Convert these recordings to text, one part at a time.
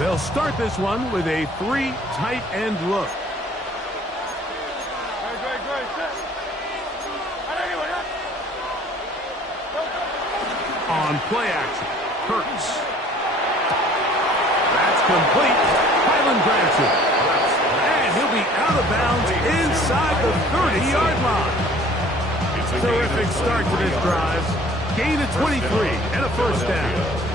They'll start this one with a 3 tight end look. On play action, Hurts. That's complete. Highland grabs it. And he'll be out of bounds inside the 30-yard line. Terrific start to this drive. Gain of 23 and a first down.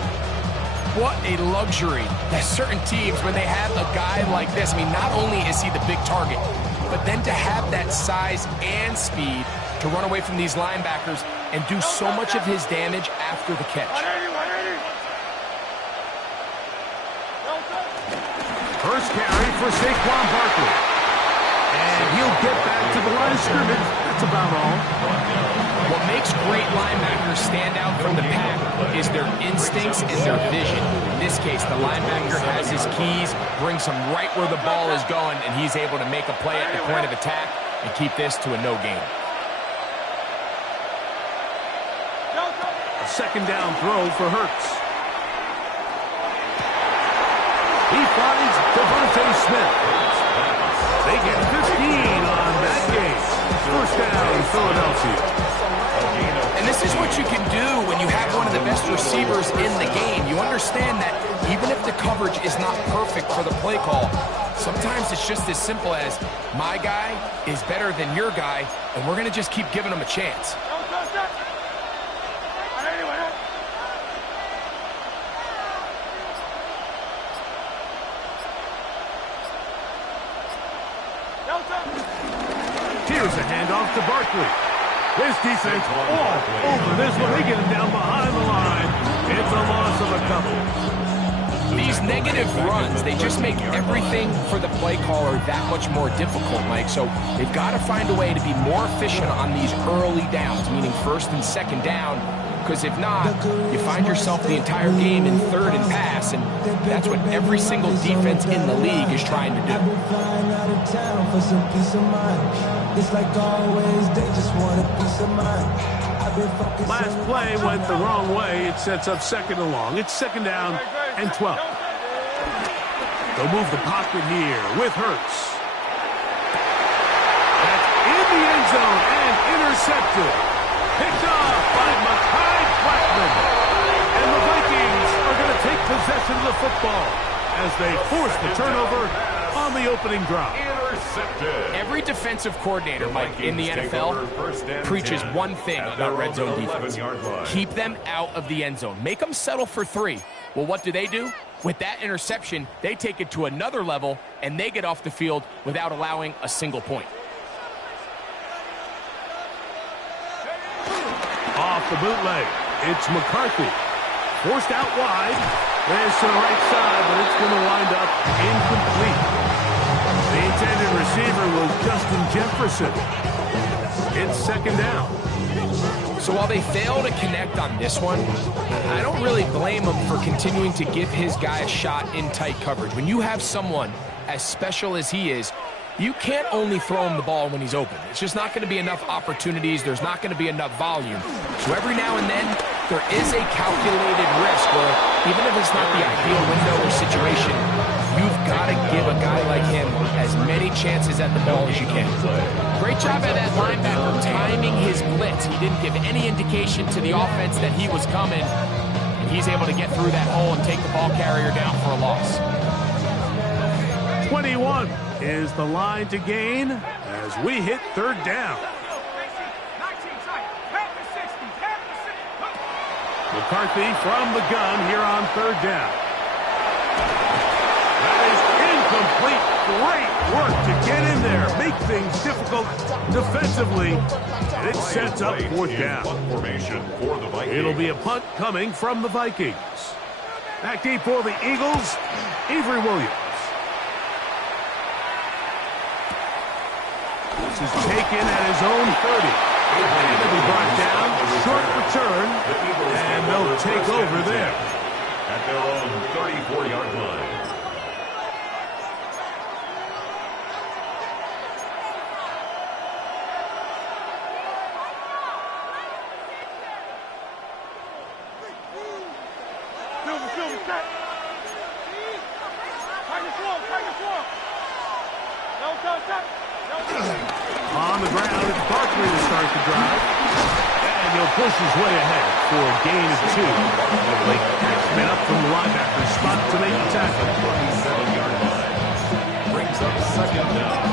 What a luxury that certain teams, when they have a guy like this, I mean, not only is he the big target, but then to have that size and speed to run away from these linebackers and do so much of his damage after the catch. First carry for Saquon Barkley. And he'll get back to the line of scrimmage. That's about all. What makes great linebackers stand out from the pack is their instincts and their vision. In this case, the linebacker has his keys, brings him right where the ball is going, and he's able to make a play at the point of attack and keep this to a no gain. A second down throw for Hurts. He finds Devontae Smith. They get 15 on that game. First down, Philadelphia. And this is what you can do when you have one of the best receivers in the game. You understand that even if the coverage is not perfect for the play call, sometimes it's just as simple as my guy is better than your guy, and we're going to just keep giving him a chance. Here's a handoff to Barkley. This defense all over this one. They get him down behind the line. It's a loss of a couple. These negative runs, they just make everything for the play caller that much more difficult, Mike. So they've got to find a way to be more efficient on these early downs, meaning first and second down. Because if not, you find yourself the entire game in third and pass, and that's what every single defense in the league is trying to do. Last play went the wrong way. It sets up second and long. It's second down and 12. They'll move the pocket here with Hurts. That's in the end zone and intercepted. Picked off by Mekhi Blackman. And the Vikings are going to take possession of the football as they force the turnover on the opening drive. Every defensive coordinator, Mike, in the NFL preaches one thing about red zone defense. Keep them out of the end zone. Make them settle for 3. Well, what do? With that interception, they take it to another level, and they get off the field without allowing a single point. Off the bootleg, it's McCarthy. Forced out wide. There's to the right side, but it's going to wind up incomplete. The intended receiver was Justin Jefferson. It's second down. So while they fail to connect on this one, I don't really blame him for continuing to give his guy a shot in tight coverage. When you have someone as special as he is, you can't only throw him the ball when he's open. It's just not going to be enough opportunities. There's not going to be enough volume. So every now and then, there is a calculated risk where even if it's not the ideal window or situation, you've got to give a guy like him as many chances at the ball as you can. Great job by that linebacker timing his blitz. He didn't give any indication to the offense that he was coming, and he's able to get through that hole and take the ball carrier down for a loss. 21 is the line to gain as we hit third down. McCarthy from the gun here on third down. That is incomplete. Great work to get in there, make things difficult defensively, and it sets up fourth down. It'll be a punt coming from the Vikings. Back deep for the Eagles, Avery Williams. This is taken at his own 30. And it'll be brought down, short return, and they'll take over there. At their own 34-yard line. On the ground, it's Barkley to start the drive. And he'll push his way ahead for a gain of 2. Blake man up from the linebacker spot to make the tackle. 47-yard line. Brings up second down.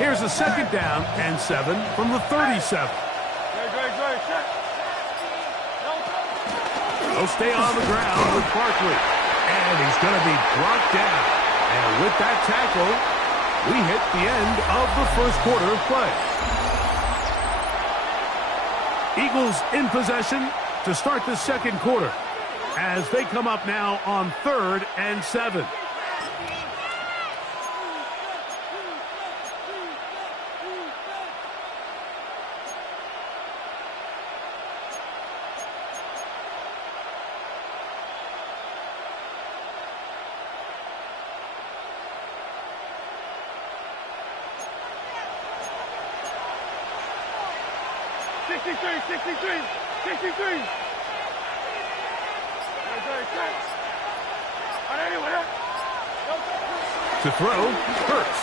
Here's a second down and 7 from the 37. He'll stay on the ground with Barkley. And he's going to be brought down. And with that tackle, we hit the end of the first quarter of play. Eagles in possession to start the second quarter as they come up now on 3rd and 7. To throw, Hurts.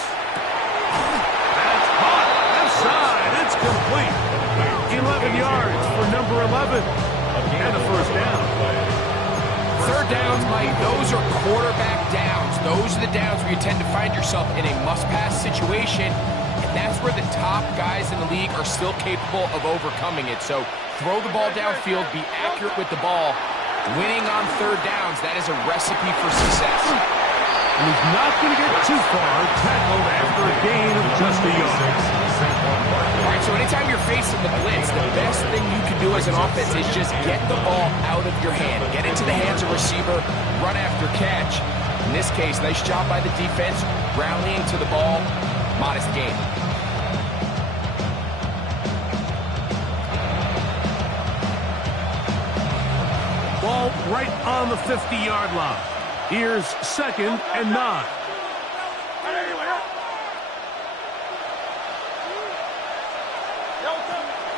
That's caught. Left side. It's complete. 11 yards for number 11. And a first down. Third downs, Mike, those are quarterback downs. Those are the downs where you tend to find yourself in a must-pass situation. And that's where the top guys in the league are still capable of overcoming it. So throw the ball downfield, be accurate with the ball. Winning on third downs, that is a recipe for success. And he's not going to get too far, tackled after a gain of just a yard. All right, so anytime you're facing the blitz, the best thing you can do as an offense is just get the ball out of your hand. Get into the hands of receiver, run after catch. In this case, nice job by the defense, rallying to the ball, modest gain. Ball right on the 50-yard line. Here's 2nd and 9.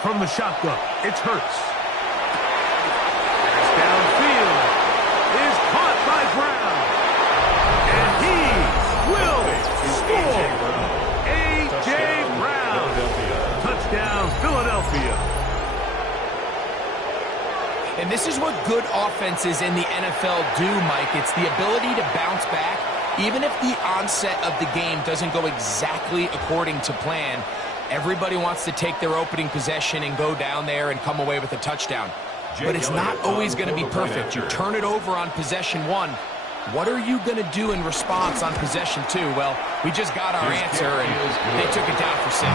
From the shotgun, it's Hurts. Pass downfield is caught by Brown. And he will score. A.J. Brown. Touchdown, Philadelphia. And this is what good offenses in the NFL do, Mike. It's the ability to bounce back, even if the onset of the game doesn't go exactly according to plan. Everybody wants to take their opening possession and go down there and come away with a touchdown. But it's not always going to be perfect. You turn it over on possession 1. What are you going to do in response on possession 2? Well, we just got our answer, and they took it down for 6.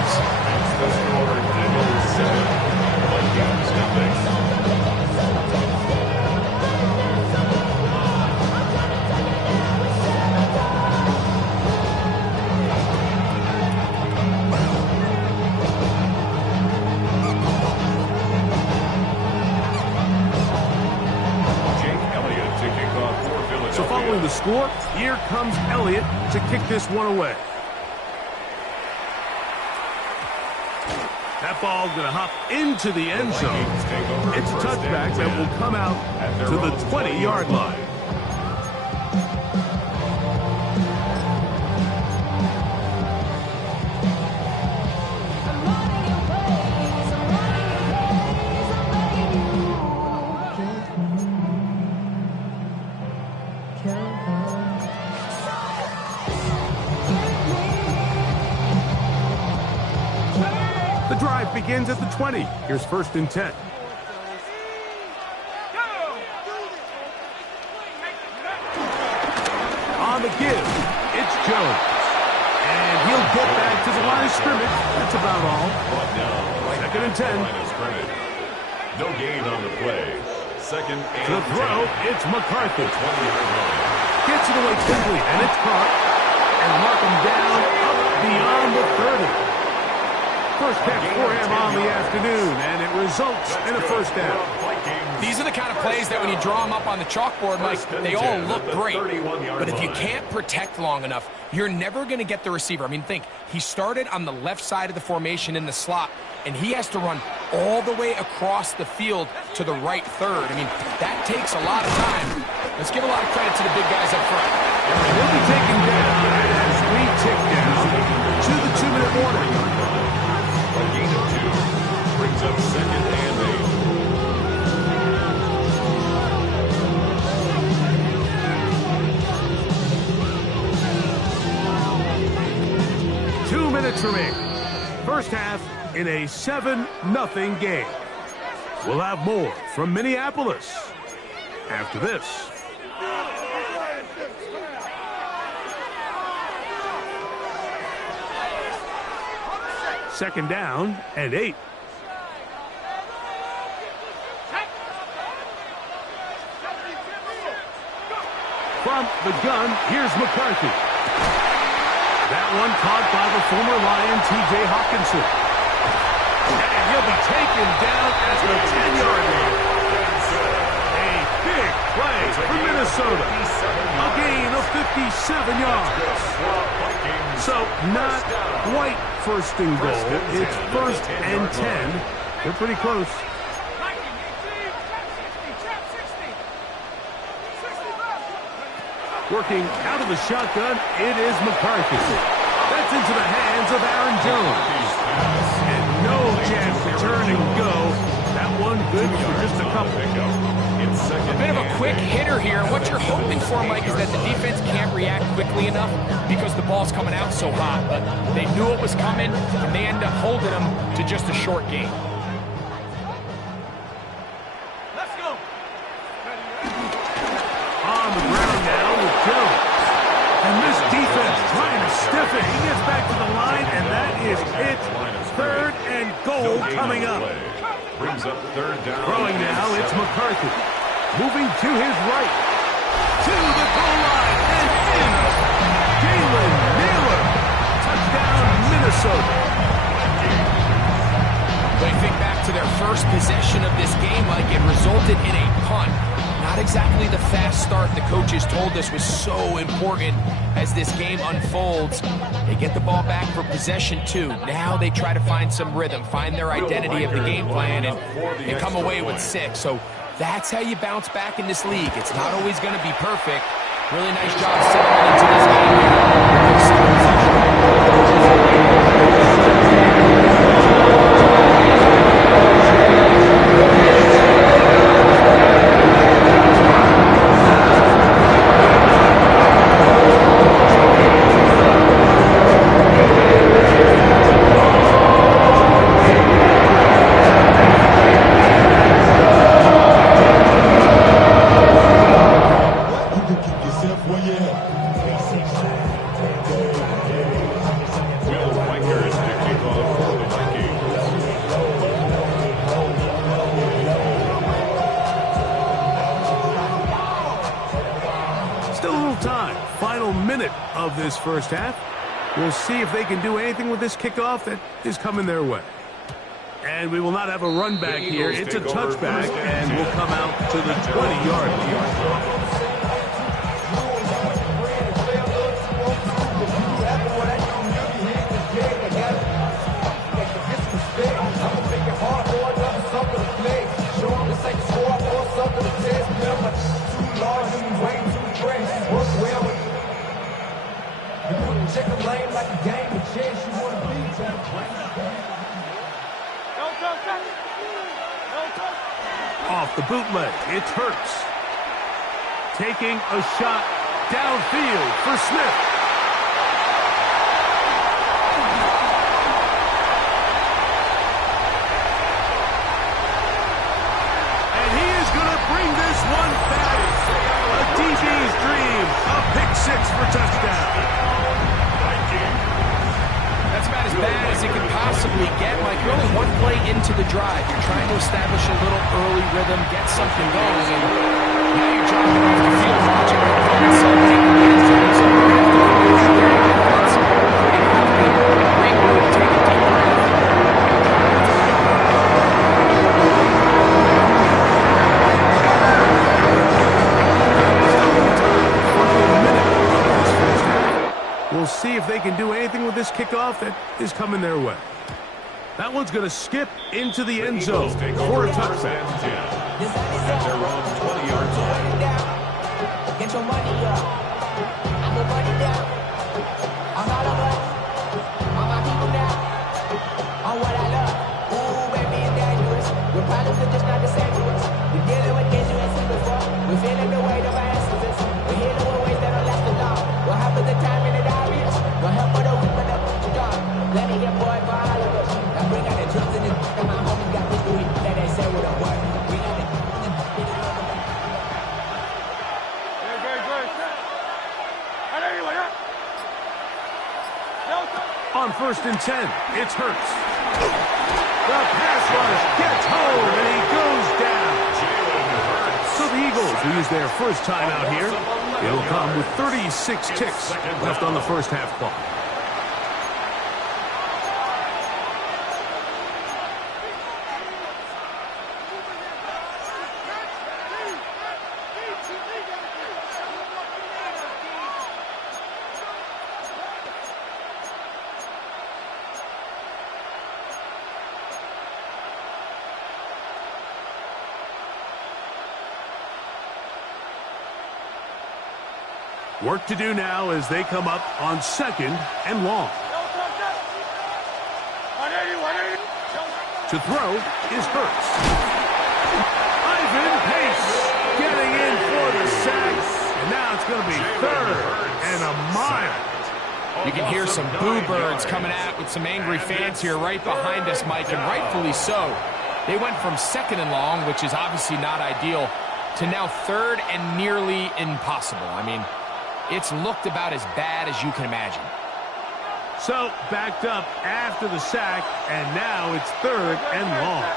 So following the score, here comes Elliott to kick this one away. That ball's going to hop into the end zone. It's a touchback that will come out to the 20-yard line. The drive begins at the 20. Here's 1st and 10. On the give, it's Jones. And he'll get back to the line of scrimmage. That's about all. 2nd and 10. No gain on the play. 2nd and 10. To throw, it's McCarthy. 20-yard line. Gets it away quickly, and it's caught. And mark him down up beyond the 30. First catch for him on the afternoon, and it results in a first down. These are the kind of plays that when you draw them up on the chalkboard, Mike, they all look great. But if you can't protect long enough, you're never going to get the receiver. I mean, think, he started on the left side of the formation in the slot, and he has to run all the way across the field to the right third. I mean, that takes a lot of time. Let's give a lot of credit to the big guys up front. He'll be taken down as we tick down to the 2-minute warning. A gain of 2 brings up 2nd and 8. 2 minutes remaining. First half in a 7-0 game. We'll have more from Minneapolis after this. Second down and 8. From the gun, here's McCarthy. That one caught by the former Lion, T.J. Hawkinson. And he'll be taken down at the 10-yard line. A big play for Minnesota. A gain of 57 yards. So not quite first and goal. It's 1st and 10. They're pretty close. Working out of the shotgun, it is McCarthy. That's into the hands of Aaron Jones. And no chance to turn and go. That one good for just a couple. A bit of a quick hitter here. What you're hoping for, Mike, is that the defense can't react quickly enough because the ball's coming out so hot. But they knew it was coming, and they end up holding them to just a short gain. Let's go. On the ground now with Jones. And this defense trying to stiff it. He gets back to the line, and that is it. 3rd and goal coming up. Brings up 3rd down. Throwing now, it's McCarthy. Moving to his right. To the goal line and in. Jalen Naylor. Touchdown, Minnesota. They think back to their first possession of this game, like it resulted in a punt. Not exactly the fast start the coaches told us was so important as this game unfolds. They get the ball back for possession 2. Now they try to find some rhythm, find their identity of the game plan, and they come away with 6. So that's how you bounce back in this league. It's not always going to be perfect. Really nice job settling into this game. Of this first half. We'll see if they can do anything with this kickoff that is coming their way. And we will not have a run back here. It's a touchback, and we'll come out to the 20-yard line. Check a lane like a game of chess. You want to beat them. Off the bootleg, it's Hurts. Taking a shot downfield for Smith. And he is going to bring this one back. A DB's dream. A pick 6 for touchdown. That's about as bad as it could possibly get. Like, you're only one play into the drive. You're trying to establish a little early rhythm, get something going, and now you're dropping off the field, watching your opponents take advantage of it. So you're going to have to finish their offense. Pretty quickly, regroup, take a deep breath. can do anything with this kickoff that is coming their way. That one's going to skip into the end zone for a touchdown. At their own 20-yard line. Get your money up. I put money down. On all of us. On my people now. On what I love. Ooh, baby, it's dangerous. Your problems are just not the same to us. We're dealing with things you ain't seen before. We're feeling the weight of our essence. We're healing with ways that don't last long. What happens the time in it obvious? What help for the weak, but the strong. Let me get bored for all of us. Now bring out the drums and the and my homies got history that they say with a word. We got it. On 1st and 10, it's Hurts. The pass rush gets home, and he goes down. So the Eagles will use their first time out here. It'll come with 36 ticks left on the first half clock. Work to do now as they come up on 2nd and long. To throw is Hurts. Ivan Pace getting in for the sack. And now it's going to be 3rd and a mile. You can hear some boo birds coming out with some angry fans here right behind us, Mike, and rightfully so. They went from 2nd and long, which is obviously not ideal, to now 3rd and nearly impossible. I mean, it's looked about as bad as you can imagine. So, backed up after the sack, and now it's 3rd and long.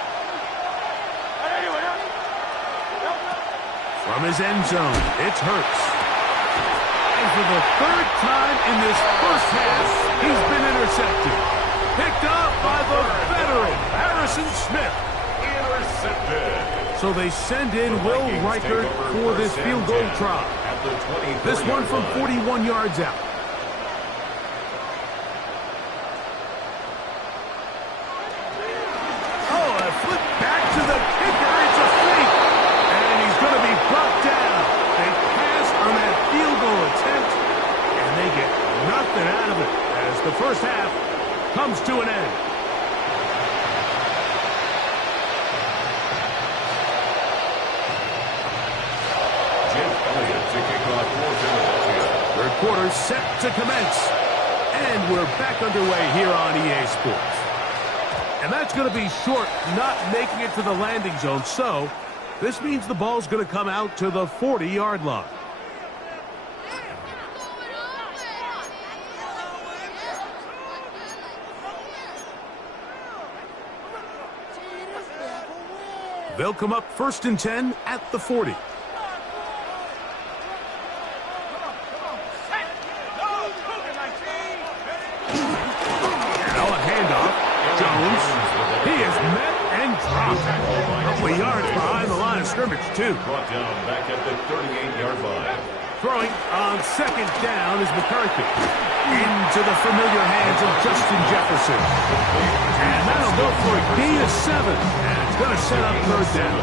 From his end zone, it's Hurts. And for the 3rd time in this first half, he's been intercepted. Picked up by the veteran, Harrison Smith. Intercepted. So they send in Will Reichert for this field goal try. This one from 41 yards out. Oh, a flip back to the kicker. It's a fake. And he's going to be brought down. They pass on that field goal attempt, and they get nothing out of it as the first half comes to an end. Third quarter set to commence. And we're back underway here on EA Sports. And that's going to be short, not making it to the landing zone. So this means the ball's going to come out to the 40-yard line. They'll come up 1st and 10 at the 40. Couple of yards behind the line of scrimmage, too. Brought down back at the 38-yard line. Throwing on 2nd down is McCarthy. Into the familiar hands of Justin Jefferson. And that'll go for a gain of 7. And it's going to set up 3rd down.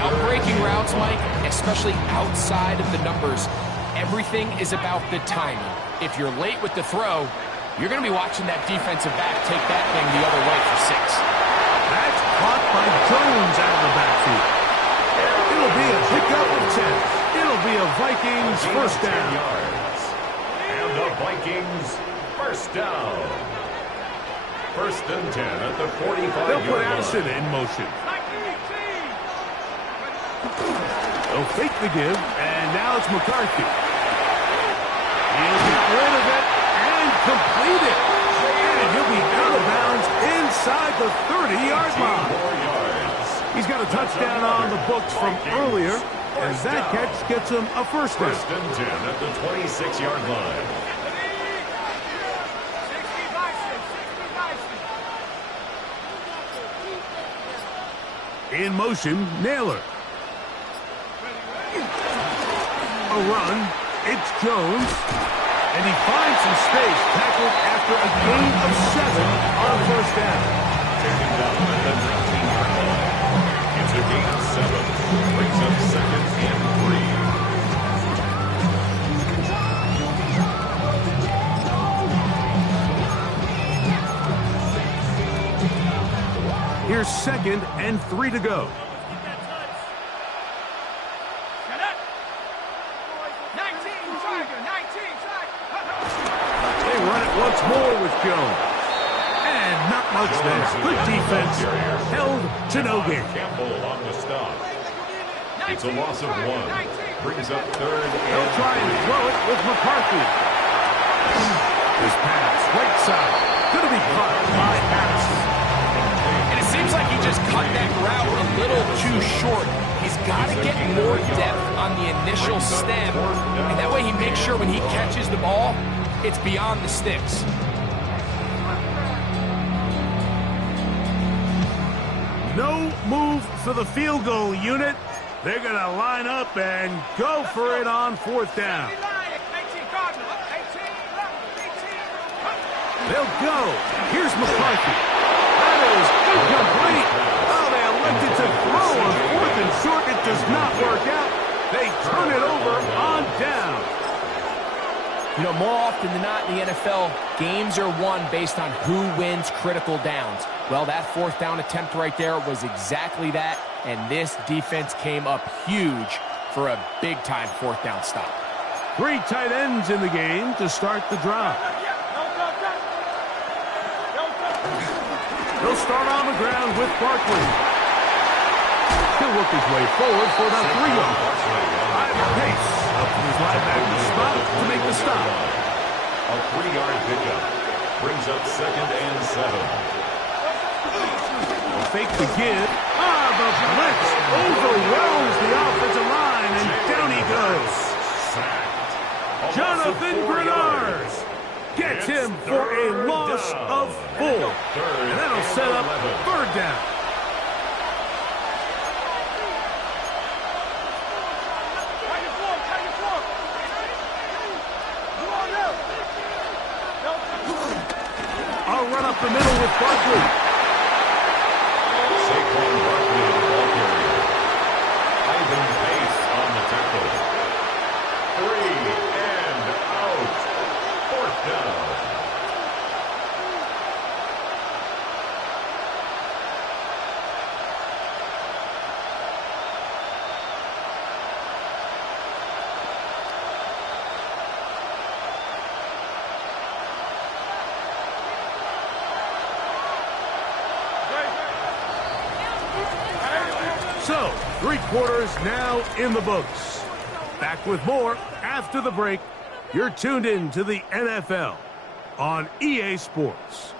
Outbreaking routes, Mike, especially outside of the numbers, everything is about the timing. If you're late with the throw, you're going to be watching that defensive back take that thing the other way for 6. That's caught by Jones out of the backfield. It'll be a pickup of 10. It'll be a Vikings first down. And the Vikings first down. 1st and 10 at the 45-yard line. They'll put Addison in motion. They'll fake the give, and now it's McCarthy. He'll get rid of it and complete it. And he'll be out of bounds inside the 30-yard line. He's got a touchdown on the books from earlier, as that catch gets him a first down. 1st and 10 at the 26-yard line. In motion, Naylor. A run. It's Jones. And he finds some space, tackled after a gain of 7 on first down. Taken down at the 19-yard line. It's a gain of 7. Brings up 2nd and 3. Here's 2nd and 3 to go. They run it once more with Jones. And not much there. Good defense. Held to no gain. Campbell on the stop. It's a loss of 1. Brings up 3rd and They'll try and throw it with McCarthy. This pass, right side. Going to be caught by Harrison. And it seems like he just cut that route a little too short. He's got to get more depth on the initial stem, and that way he makes sure when he catches the ball, it's beyond the sticks. No move for the field goal unit. They're going to line up and go for it on 4th down. They'll go. Here's McCarthy. That is incomplete. Oh, they elected to throw on 4th and short. It does not work out. They turn it over on down. You know, more often than not in the NFL, games are won based on who wins critical downs. Well, that 4th down attempt right there was exactly that, and this defense came up huge for a big-time 4th down stop. 3 tight ends in the game to start the drive. He'll start on the ground with Barkley. He'll work his way forward for about 3 yards. Pace up to his linebacker spot to make the stop. A 3-yard pickup. Brings up 2nd and 7. Fake the give. The blitz overwhelms the offensive line, and down he goes. Jonathan Grenard gets him for a loss of 4. And that'll set up 3rd down. I'll run up the middle with Barkley. Saquon Barkley, the ball carrier. Ivan Pace on the tackle. 3 and out. 4th down. So, 3 quarters now in the books. Back with more after the break. You're tuned in to the NFL on EA Sports.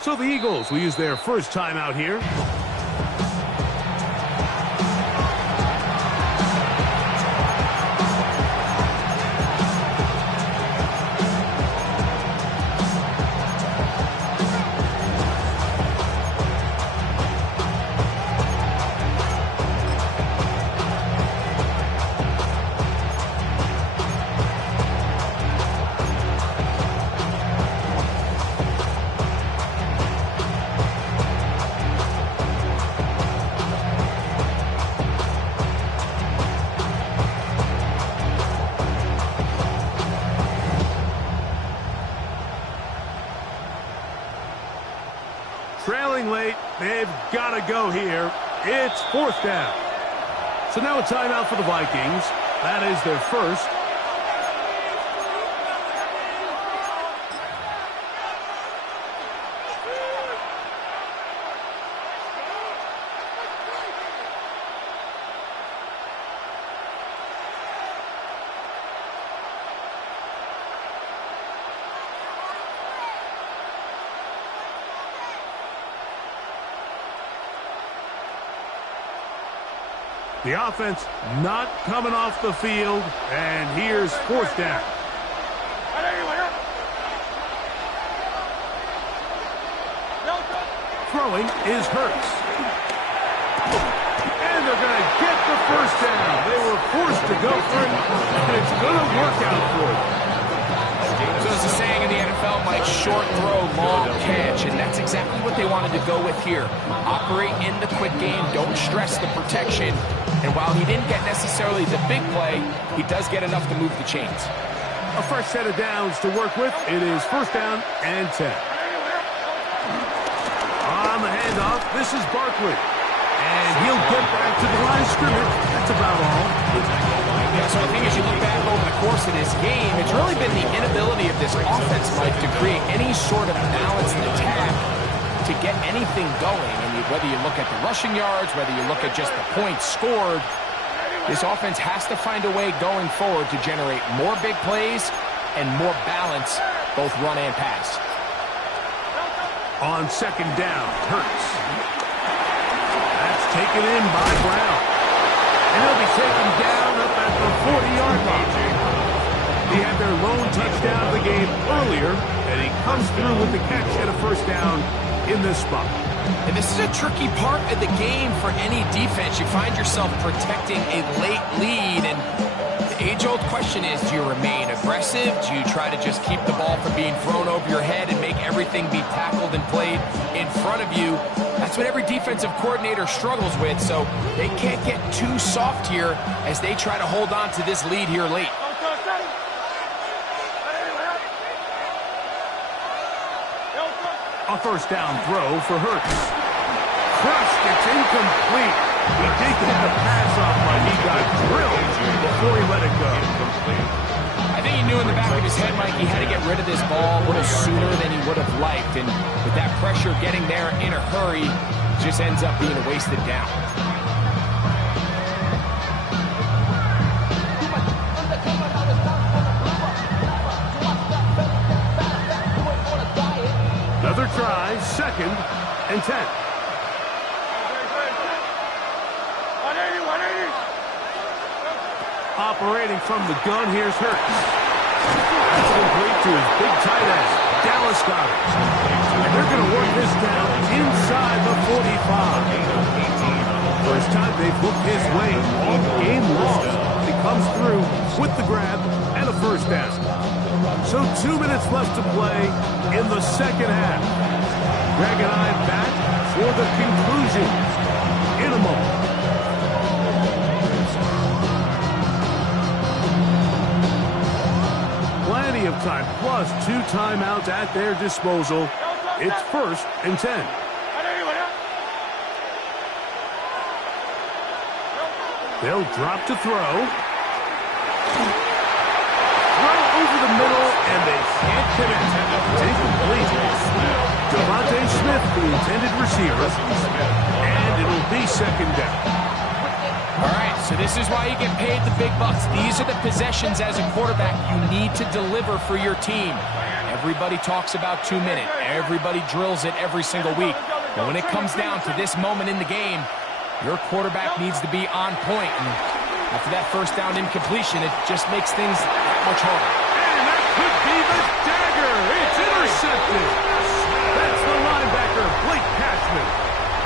So the Eagles will use their first time out here. Trailing late, they've got to go here. It's 4th down. So now a timeout for the Vikings. That is their first. The offense not coming off the field, and here's fourth down. Throwing is Hurts. And they're going to get the first down. They were forced to go for it, and it's going to work out for them. So as the saying in the NFL, Mike, short throw, long catch, and that's exactly what they wanted to go with here. Operate in the quick game, don't stress the protection, and while he didn't get necessarily the big play, he does get enough to move the chains. A fresh set of downs to work with. It is first down and 10. On the handoff, this is Barkley. And he'll get back to the line of scrimmage. That's about all. Yeah, so I think as you look back over the course of this game, it's really been the inability of this offense, Mike, to create any sort of balanced attack to get anything going. And whether you look at the rushing yards, whether you look at just the points scored, this offense has to find a way going forward to generate more big plays and more balance, both run and pass. On second down, Hurts. That's taken in by Brown. And he'll be taken down up at the 40-yard line. He had their lone touchdown of the game earlier, and he comes through with the catch and a first down in this spot. And this is a tricky part of the game for any defense. You find yourself protecting a late lead, and the age-old question is, do you remain aggressive? Do you try to just keep the ball from being thrown over your head and make everything be tackled and played in front of you? That's what every defensive coordinator struggles with, so they can't get too soft here as they try to hold on to this lead here late. A first down throw for Hurts. Crushed, it's incomplete. He did get the pass off, but he got drilled before he let it go. I think he knew in the back of his head, Mike, he had to get rid of this ball a little sooner than he would have liked. And with that pressure getting there in a hurry, it just ends up being a wasted down. Another try, second and 10. Operating from the gun, here's Hurts. That's complete to his big tight end, Dallas Goedert. And they're going to work this down inside the 45. First time they've looked his way all game long. He comes through with the grab and a first down. So 2 minutes left to play in the second half. Greg and I back for the conclusion in a moment. Plenty of time, plus 2 timeouts at their disposal. It's first and 10. They'll drop to throw. Throw over the middle, and they can't connect. It's incomplete. Devontae Smith, the intended receiver, and it'll be second down. All right, so this is why you get paid the big bucks. These are the possessions as a quarterback you need to deliver for your team. Everybody talks about 2 minutes. Everybody drills it every single week. But when it comes down to this moment in the game, your quarterback needs to be on point. And after that first down incompletion, it just makes things that much harder. And that could be the dagger. It's intercepted. That's the linebacker, Blake Cashman.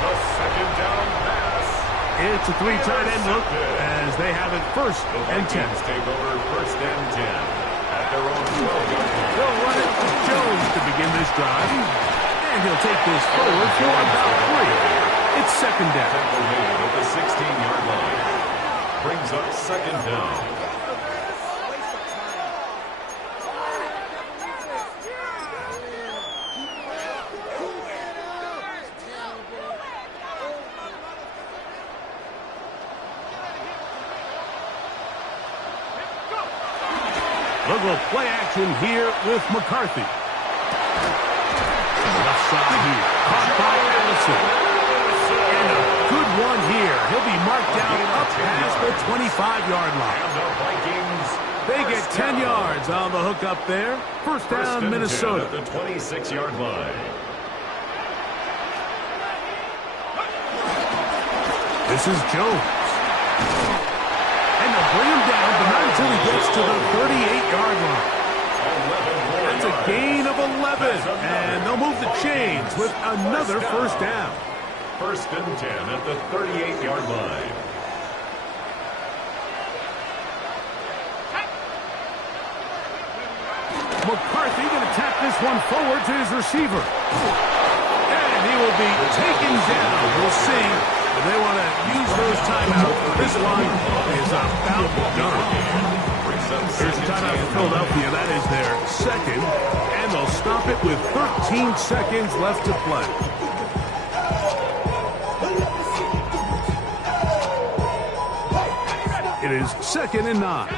The second down pass. It's a 3 tight end look as they have it first and 10. Take over first and 10 at their own 12-yard line. They'll run it to Jones to begin this drive. And he'll take this forward for about 3. It's second down. Tackle made at the 16-yard line. Brings up second down. Little play action here with McCarthy. Left side here. Caught by Allison. And a good one here. He'll be marked down up past the 25-yard line. They get 10 yards on the hook up there. First down, Minnesota. At the 26-yard line. This is Jones. And they'll bring him down, but not until he gets to the 38-yard line. That's a gain of 11. And they'll move the chains with another first down. First and 10 at the 38-yard line. McCarthy going to tap this one forward to his receiver. And he will be taken down. We'll see if they want to use those timeouts. This line is about done. Here's a timeout for Philadelphia. That is their second. And they'll stop it with 13 seconds left to play. It is 2nd and 9.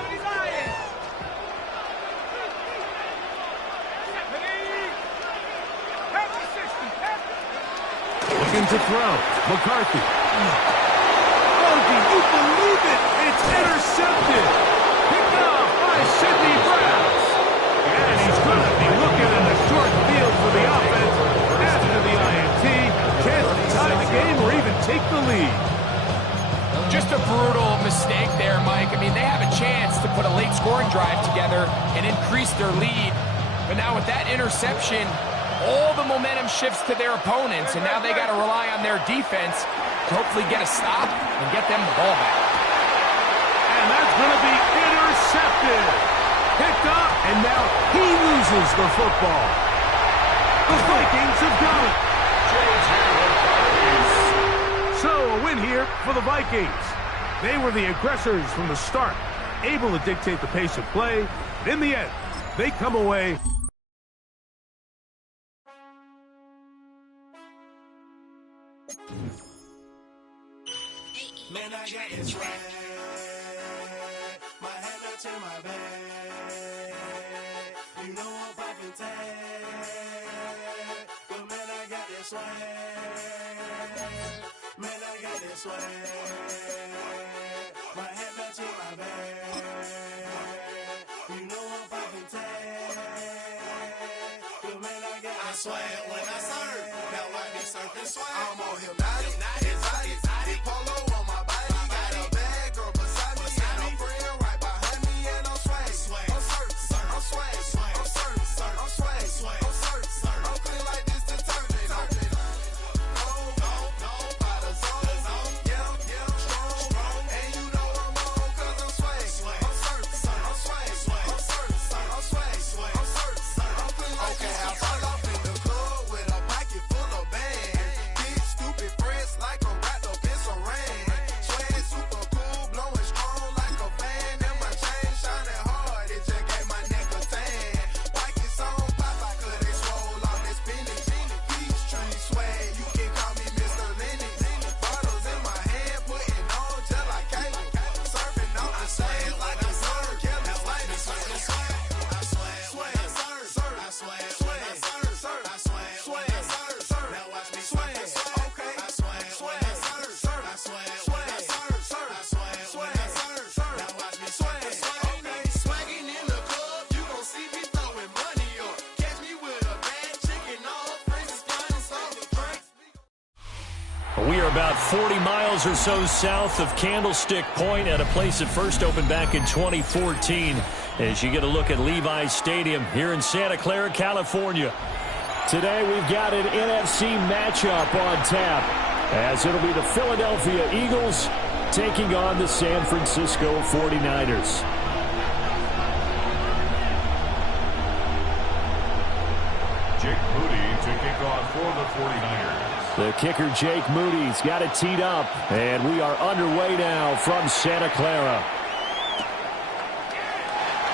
Looking to throw. McCarthy. Oh, do you believe it? It's intercepted. Picked off by Sidney Brown. And he's going to be looking in the short field for the offense after the INT. Chance to tie the game or even take the lead. Just a brutal mistake there, Mike. I mean, they have a chance to put a late scoring drive together and increase their lead. But now with that interception, all the momentum shifts to their opponents, and now they got to rely on their defense to hopefully get a stop and get them the ball back. And that's going to be intercepted. Picked up, and now he loses the football. The Vikings have got it. So a win here for the Vikings. They were the aggressors from the start, able to dictate the pace of play. In the end, they come away. Man, I got this right. My hand up to my bed. You know I'm poppin' tag. But man, I got this swag. Man, I got this swag. My hand up to my bed. You know I'm poppin' tag. But man, I got this swag. When I serve, now I be surfing swag. I'm on hypnotic. Exotic polo on my body. Got a bad girl beside me. And a friend right behind me. And I'm swag. I'm surf. I'm swag. I'm surf. I'm swag. I'm surf. I'm clean like this detergent. No, by the zone. Yeah, strong. And you know I'm on 'cause I'm swag. I'm surf. I'm swag. I'm surf. I'm swag. I'm surf. I'm clean like this. Okay, I fall off in the club with a pocket full of bands. Big stupid friends like a wrapped up in saran. Swag super cool, blowing strong like a fan. And my chain shining hard, it just gave my neck a tan. Pockets on Popeye 'cause they swole off this spinach. Peachtree swag, you can call me Mr. Lennox. Bottles in my hand, putting on just like cable. Surfing on the sand like a surf. Killing like the surf. I swag, surf. I swag, surf. I swag, surf. Now watch me swag. Okay, I swag, surf. I swag, surf. I swag, surf. Now watch me swag. Okay, swagging in the club, you gon' see me throwing money up. Catch me with a bad chicken, all friends is flying soft drinks. We are about 40 miles or so south of Candlestick Point at a place that first opened back in 2014 as you get a look at Levi's Stadium here in Santa Clara, California. Today we've got an NFC matchup on tap as it'll be the Philadelphia Eagles taking on the San Francisco 49ers. Jake Moody to kick off for the 49ers. The kicker, Jake Moody's got it teed up, and we are underway now from Santa Clara.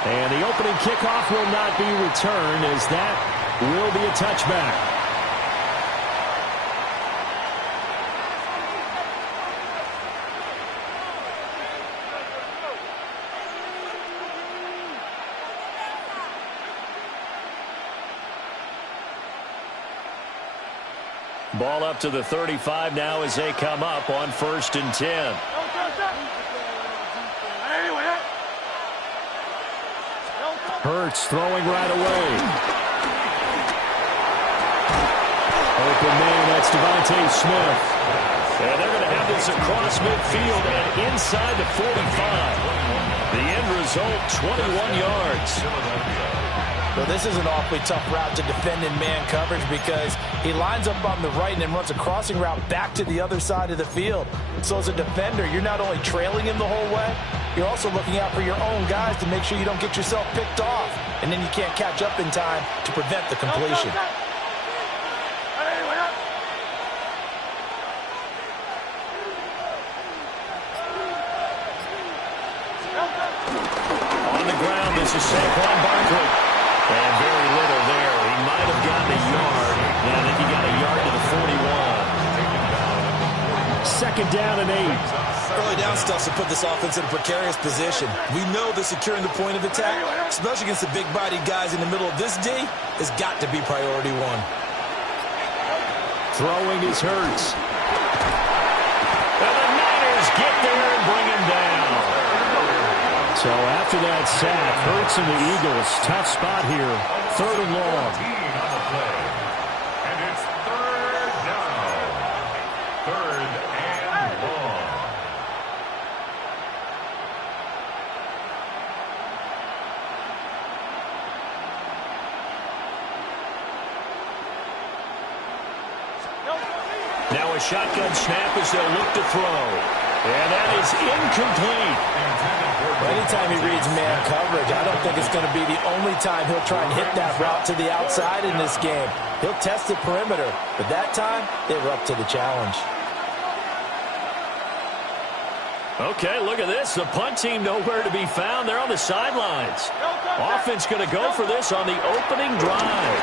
And the opening kickoff will not be returned as that will be a touchback. Ball up to the 35 now as they come up on 1st and 10. Hurts throwing right away. Open man, that's Devontae Smith. And they're going to have this across midfield and inside the 45. The end result, 21 yards. Well, this is an awfully tough route to defend in man coverage because he lines up on the right and then runs a crossing route back to the other side of the field. So as a defender, you're not only trailing him the whole way, you're also looking out for your own guys to make sure you don't get yourself picked off. And then you can't catch up in time to prevent the completion. On the ground, this is Saquon Barkley. And very little there. He might have gotten a yard. Yeah, I think he got a yard to the 41. Second down and 8. Early down stuff to put this offense in a precarious position. We know that securing the point of attack, especially against the big-bodied guys in the middle of this D, has got to be priority one. Throwing is Hurts. And the Niners get there and bring him down. So after that sack, Hurts and the Eagles, tough spot here. Third and long. And it's third down. Third and long. Now a shotgun snap as they'll look to throw. And that is incomplete. Anytime he reads man coverage, I don't think it's going to be the only time he'll try and hit that route to the outside in this game. He'll test the perimeter, but that time, they were up to the challenge. Okay, look at this. The punt team nowhere to be found. They're on the sidelines. Offense going to go for this on the opening drive.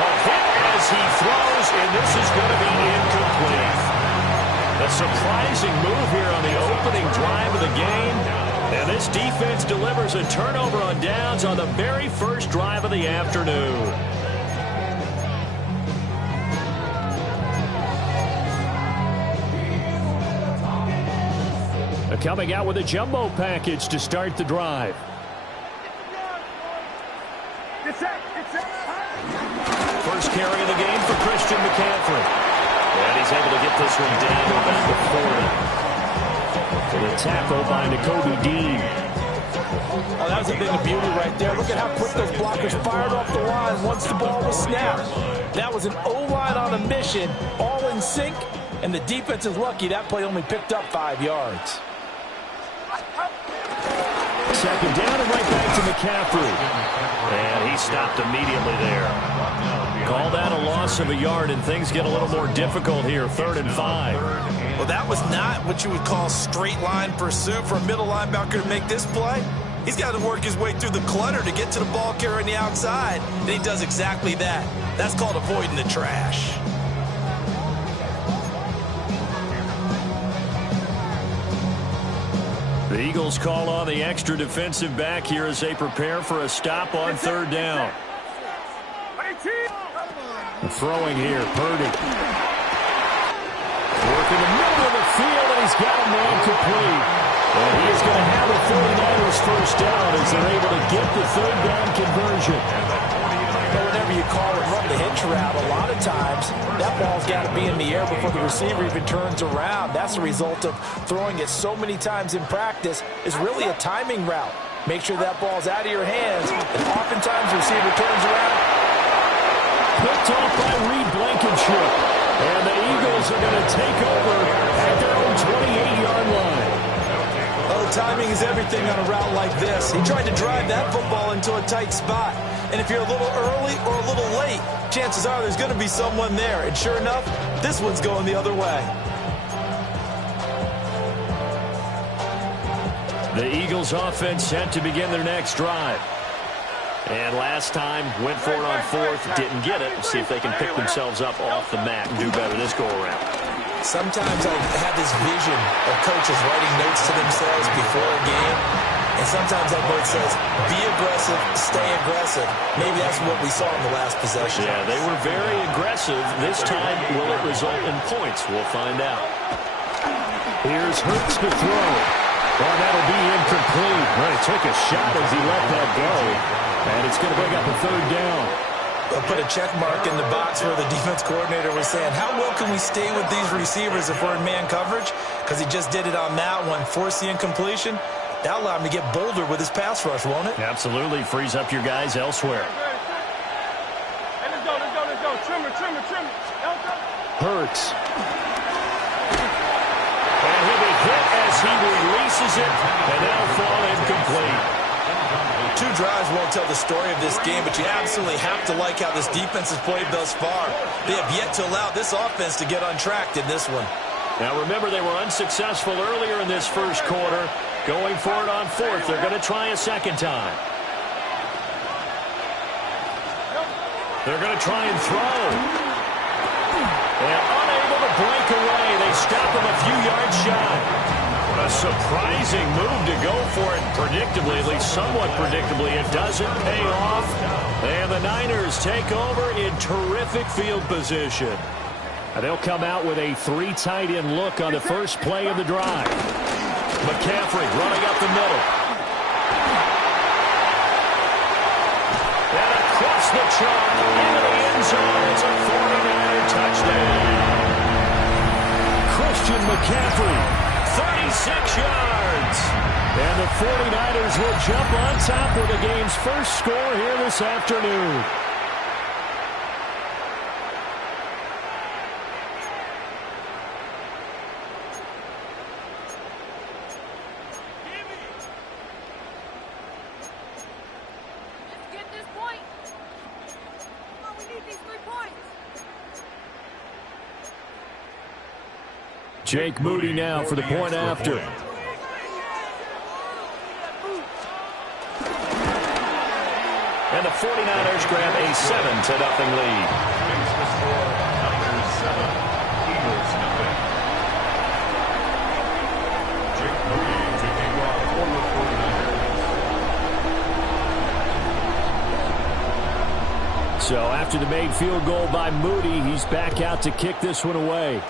A hit as he throws, and this is going to be incomplete. A surprising move here on the opening drive of the game. And this defense delivers a turnover on downs on the very first drive of the afternoon. Coming out with a jumbo package to start the drive. First carry of the game for Christian McCaffrey. And he's able to get this one down to about the 40. For the tackle by Nakobe Dean. Oh, that was a bit of beauty right there. Look at how quick those blockers fired off the line once the ball was snapped. That was an O-line on a mission, all in sync, and the defense is lucky that play only picked up 5 yards. Second down and right back to McCaffrey. And he stopped immediately there. Call that a loss of a yard, and things get a little more difficult here. 3rd and 5. Well, that was not what you would call straight line pursuit for a middle linebacker to make this play. He's got to work his way through the clutter to get to the ball carrier on the outside, and he does exactly that. That's called avoiding the trash. The Eagles call on the extra defensive back here as they prepare for a stop on 3rd down. Throwing here, Purdy. Working the middle of the field, and he's got a man complete. And he is going to have a 49ers first down as they're able to get the 3rd down conversion. But whenever you call it run the hitch route, a lot of times that ball's got to be in the air before the receiver even turns around. That's a result of throwing it so many times in practice. It's really a timing route. Make sure that ball's out of your hands, and oftentimes the receiver turns around. Picked off by Reed Blankenship. And the Eagles are going to take over at their own 28-yard line. Oh, timing is everything on a route like this. He tried to drive that football into a tight spot. And if you're a little early or a little late, chances are there's going to be someone there. And sure enough, this one's going the other way. The Eagles offense set to begin their next drive. And last time, went for it on 4th, didn't get it. See if they can pick themselves up off the mat and do better this go-around. Sometimes I have this vision of coaches writing notes to themselves before a game. And sometimes that note says, be aggressive, stay aggressive. Maybe that's what we saw in the last possession. Yeah, they were very aggressive. This time, will it result in points? We'll find out. Here's Hurts to throw. Well, that'll be incomplete. Well, he took a shot as he let that go. And it's going to bring up a 3rd down. Put a check mark in the box where the defense coordinator was saying, how well can we stay with these receivers if we're in man coverage? Because he just did it on that one, forced the incompletion. That'll allow him to get bolder with his pass rush, won't it? Absolutely. Frees up your guys elsewhere. Hey, let's go. Trimmer. Hurts. And he'll be hit as he releases it, and that'll fall incomplete. 2 drives won't tell the story of this game, but you absolutely have to like how this defense has played thus far. They have yet to allow this offense to get untracked in this one. Now remember, they were unsuccessful earlier in this first quarter. Going for it on 4th. They're going to try a second time. They're going to try and throw. And unable to break away. They stop him a few yards shy. What a surprising move to go for it. Predictably, at least somewhat predictably, it doesn't pay off. And the Niners take over in terrific field position. And they'll come out with a 3 tight end look on the first play of the drive. McCaffrey running up the middle. And across the chalk into the end zone. It's a 49er touchdown. Christian McCaffrey, 36 yards. And the 49ers will jump on top with the game's first score here this afternoon. Jake Moody now for the point after. And the 49ers grab a 7-0 lead. Makes the score Niners 7, Eagles 0. Jake Moody taking off for the 49ers. So after the made field goal by Moody, he's back out to kick this one away.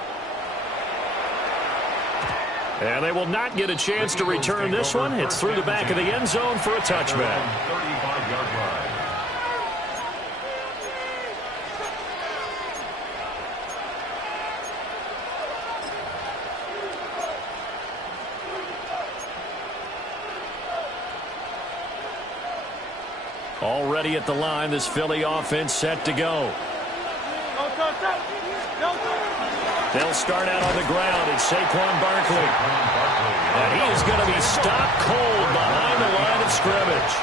And they will not get a chance to return this one. It's through the back of the end zone for a touchback. 35-yard line. Already at the line, this Philly offense set to go. They'll start out on the ground. It's Saquon Barkley. And he is going to be stopped cold behind the line of scrimmage.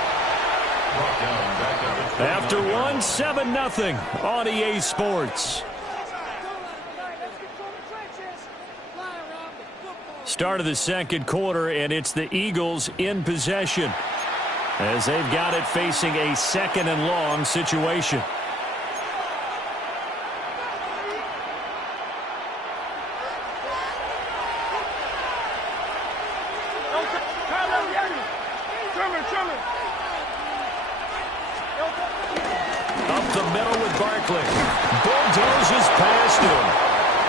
After one, 7-0 on EA Sports. Start of the second quarter, and it's the Eagles in possession as they've got it facing a 2nd and long situation. Up the middle with Barkley. Bulldozes past him.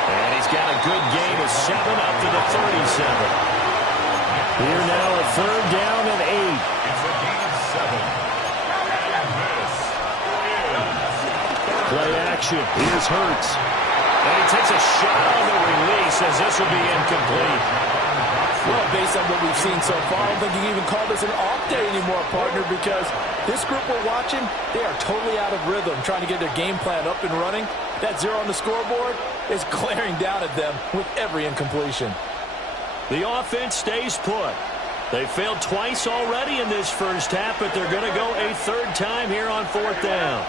And he's got a good gain of 7 up to the 37. Here now a 3rd down and 8. It's a gain of 7. And this is Play action. Here's Hurts. And he takes a shot on the release as this will be incomplete. Well, based on what we've seen so far, I don't think you can even call this an off day anymore, partner, because this group we're watching, they are totally out of rhythm, trying to get their game plan up and running. That 0 on the scoreboard is glaring down at them with every incompletion. The offense stays put. They failed twice already in this first half, but they're going to go a 3rd time here on 4th down.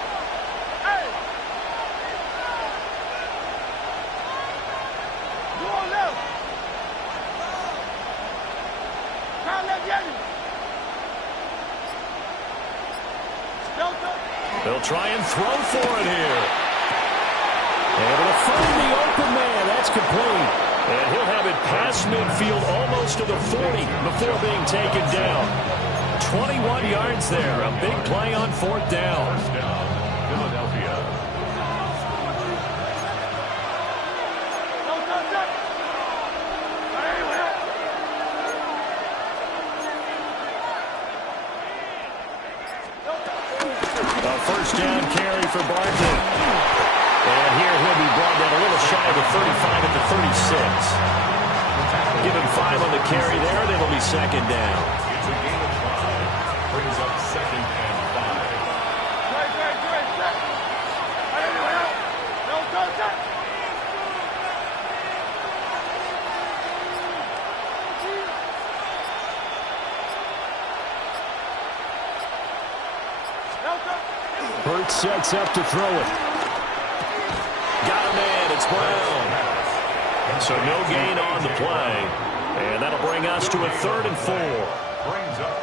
They'll try and throw for it here. Able to find the open man. That's complete. And he'll have it past midfield almost to the 40 before being taken down. 21 yards there. A big play on 4th down. first down, Philadelphia. A 1st down carry for Barkley. inside the 35 at the 36. Give him 5 on the carry there, and it'll be second down. It's a gain of 5. Brings up second and 5. Hurts sets up to throw it. Got a man. It's Brown. So no gain on the play. And that'll bring us to a 3rd and 4.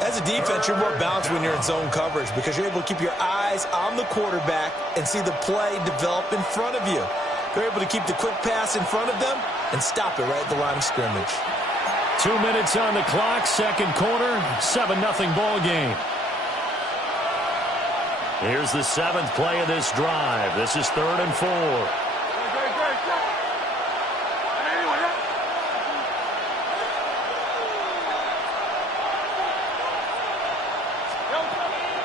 As a defense, you're more balanced when you're in zone coverage because you're able to keep your eyes on the quarterback and see the play develop in front of you. They're able to keep the quick pass in front of them and stop it right at the line of scrimmage. 2 minutes on the clock, second quarter, 7-0 ball game. Here's the 7th play of this drive. This is 3rd and 4.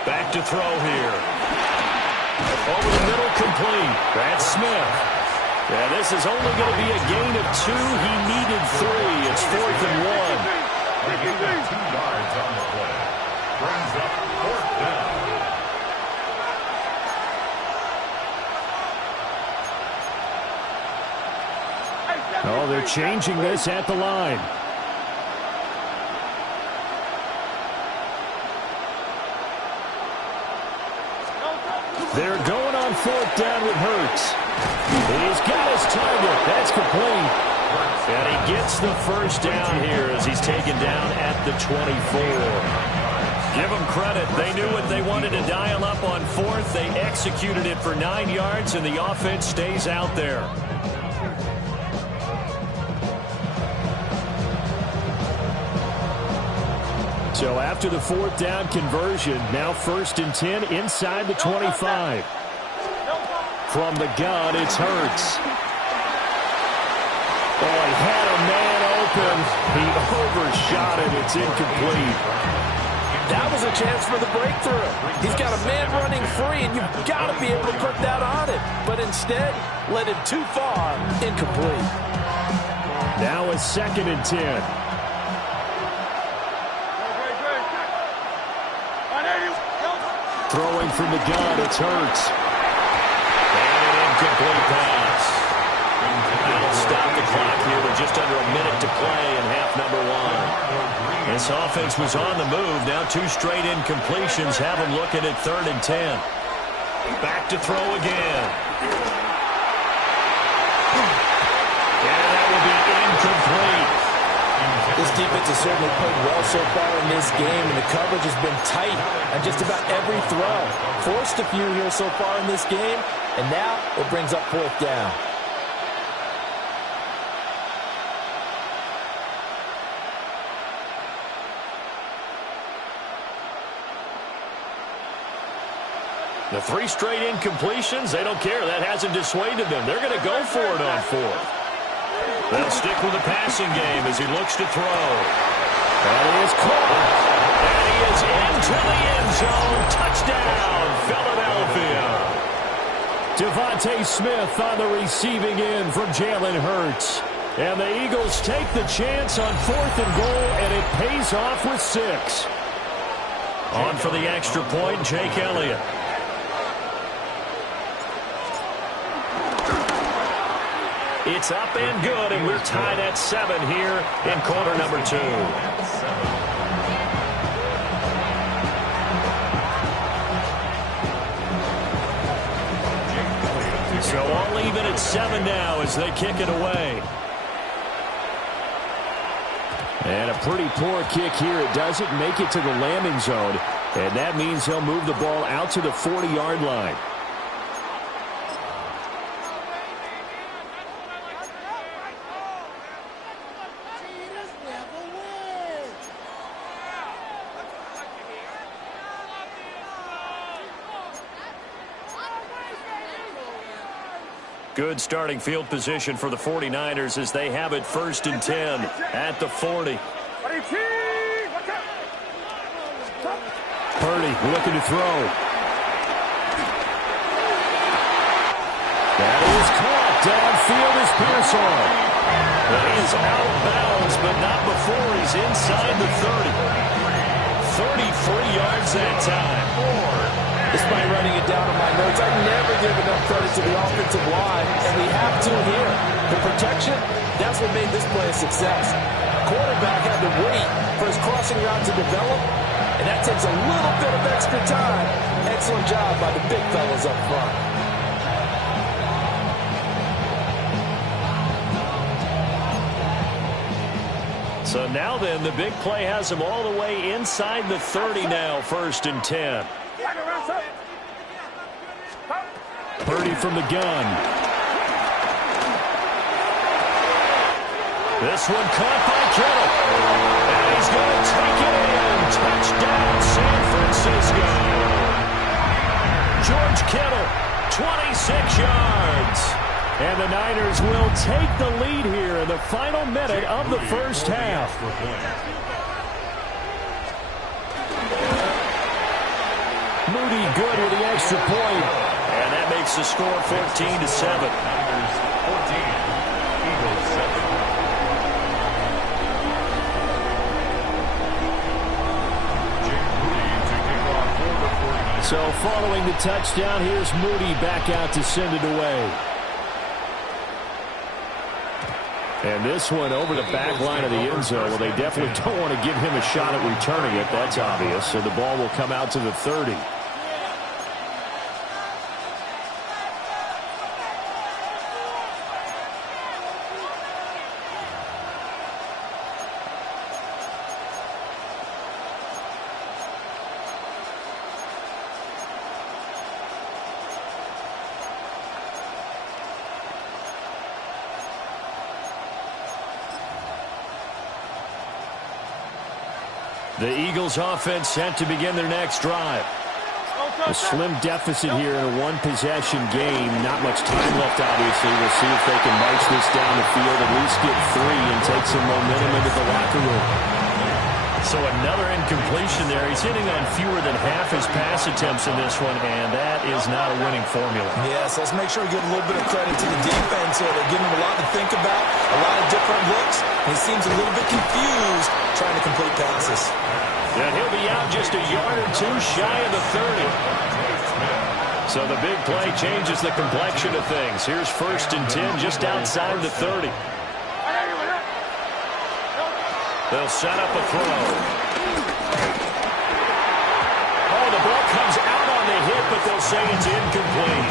Back to throw here. Over the middle, complete. That's Smith. Yeah, this is only going to be a gain of 2. He needed 3. It's 4th and 1. They give him 2 yards on the play. Brings up 4th down. Oh, they're changing this at the line. They're going on 4th down with Hurts. He's got his target. That's complete. And he gets the first down here as he's taken down at the 24. Give them credit. They knew what they wanted to dial up on 4th. They executed it for 9 yards, and the offense stays out there. So after the 4th down conversion, now 1st and 10 inside the 25. From the gun, it's Hurts. Oh, he had a man open. He overshot it. It's incomplete. That was a chance for the breakthrough. He's got a man running free, and you've got to be able to put that on it. But instead, led it too far, incomplete. Now a 2nd and 10. Throwing from the gun, it's Hurts. And an incomplete pass. That'll stop the clock here with just under a minute to play in half number 1. This offense was on the move. Now 2 straight incompletions have them looking at 3rd and 10. Back to throw again. And that will be incomplete. This defense has certainly played well so far in this game, and the coverage has been tight on just about every throw. Forced a few here so far in this game, and now it brings up 4th down. The 3 straight incompletions, they don't care. That hasn't dissuaded them. They're going to go for it on 4th. They'll stick with the passing game as he looks to throw. And he is caught. And he is into the end zone. Touchdown, Philadelphia. Devontae Smith on the receiving end from Jalen Hurts. And the Eagles take the chance on 4th and goal, and it pays off with 6. On for the extra point, Jake Elliott. It's up and good, and we're tied at 7 here in quarter number 2. So all even at 7 now as they kick it away. And a pretty poor kick here. It doesn't make it to the landing zone, and that means he'll move the ball out to the 40-yard line. Good starting field position for the 49ers as they have it 1st and 10 at the 40. Purdy looking to throw. That is caught. Downfield is Pearson. Well, he is out of bounds, but not before he's inside the 30. 33 yards that time. Despite writing it down on my notes, I never give enough credit to the offensive line, and we have to here. The protection, that's what made this play a success. Quarterback had to wait for his crossing route to develop, and that takes a little bit of extra time. Excellent job by the big fellas up front. So now then, the big play has him all the way inside the 30 now, 1st and 10. Purdy from the gun. This one caught by Kittle. And he's going to take it in. Touchdown, San Francisco. George Kittle, 26 yards. And the Niners will take the lead here in the final minute of the first half. Moody good with the extra point. And that makes the score 14-7. 14, Eagles 7. So following the touchdown, here's Moody back out to send it away. And this one over the back line of the end zone. Well, they definitely don't want to give him a shot at returning it. That's obvious. So the ball will come out to the 30. The Eagles offense set to begin their next drive. A slim deficit here in a one-possession game. Not much time left, obviously. We'll see if they can march this down the field, at least get 3 and take some momentum into the locker room. So another incompletion there. He's hitting on fewer than half his pass attempts in this one, and that is not a winning formula. Yes, let's make sure we give a little bit of credit to the defense here. They're giving him a lot to think about, a lot of different looks. He seems a little bit confused trying to complete passes. And he'll be out just a yard or 2 shy of the 30. So the big play changes the complexion of things. Here's 1st and 10 just outside the 30. They'll set up a throw. Oh, the ball comes out on the hit, but they'll say it's incomplete.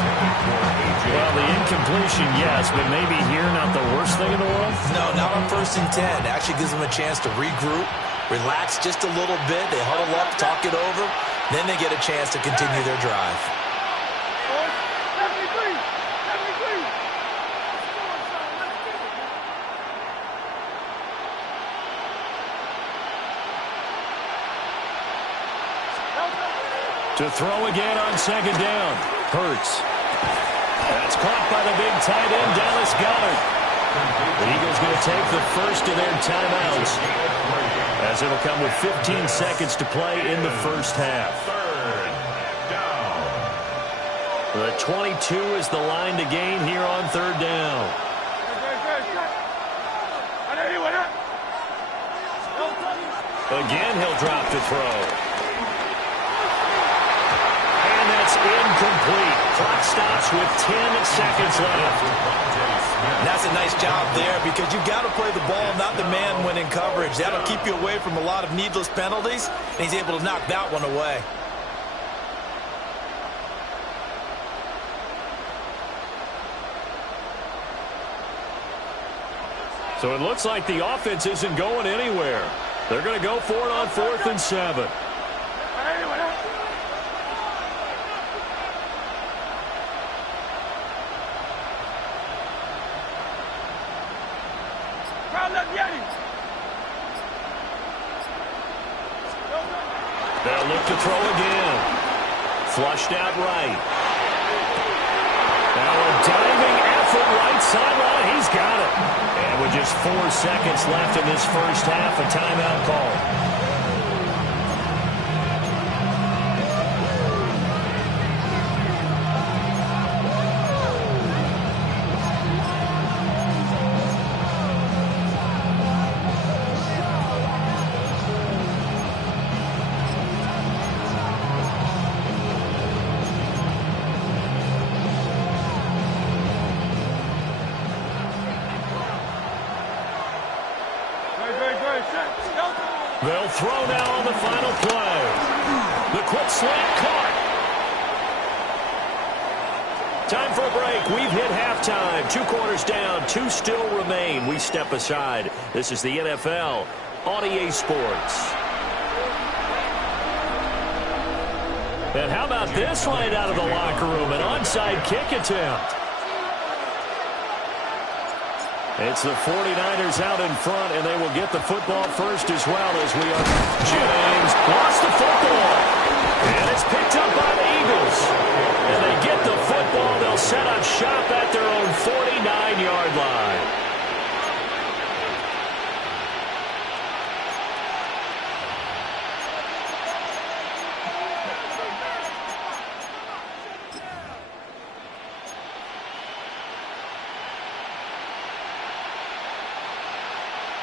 Well, the incompletion, yes, but maybe here not the worst thing in the world? No, not on 1st and 10. It actually gives them a chance to regroup, relax just a little bit. They huddle up, talk it over. Then they get a chance to continue their drive. To throw again on 2nd down. Hurts. That's caught by the big tight end, Dallas Goedert. The Eagles going to take the first of their timeouts, as it'll come with 15 seconds to play in the first half. 3rd down. The 22 is the line to gain here on 3rd down. Again, he'll drop to throw. And that's incomplete. Clock stops with 10 seconds left. That's a nice job there because you've got to play the ball, not the man when in coverage. That'll keep you away from a lot of needless penalties, and he's able to knock that one away. So it looks like the offense isn't going anywhere. They're going to go for it on 4th and 7. They'll look to throw again. Flushed out right. Now a diving effort right sideline. He's got it. And with just 4 seconds left in this first half, a timeout call. They'll throw now on the final play. The quick slant caught. Time for a break. We've hit halftime. 2 quarters down. 2 still remain. We step aside. This is the NFL on EA Sports. And how about this right out of the locker room? An onside kick attempt. It's the 49ers out in front, and they will get the football first as well as we are. James lost the football. And it's picked up by the Eagles. And they get the football. They'll set up shop at their own 49-yard line.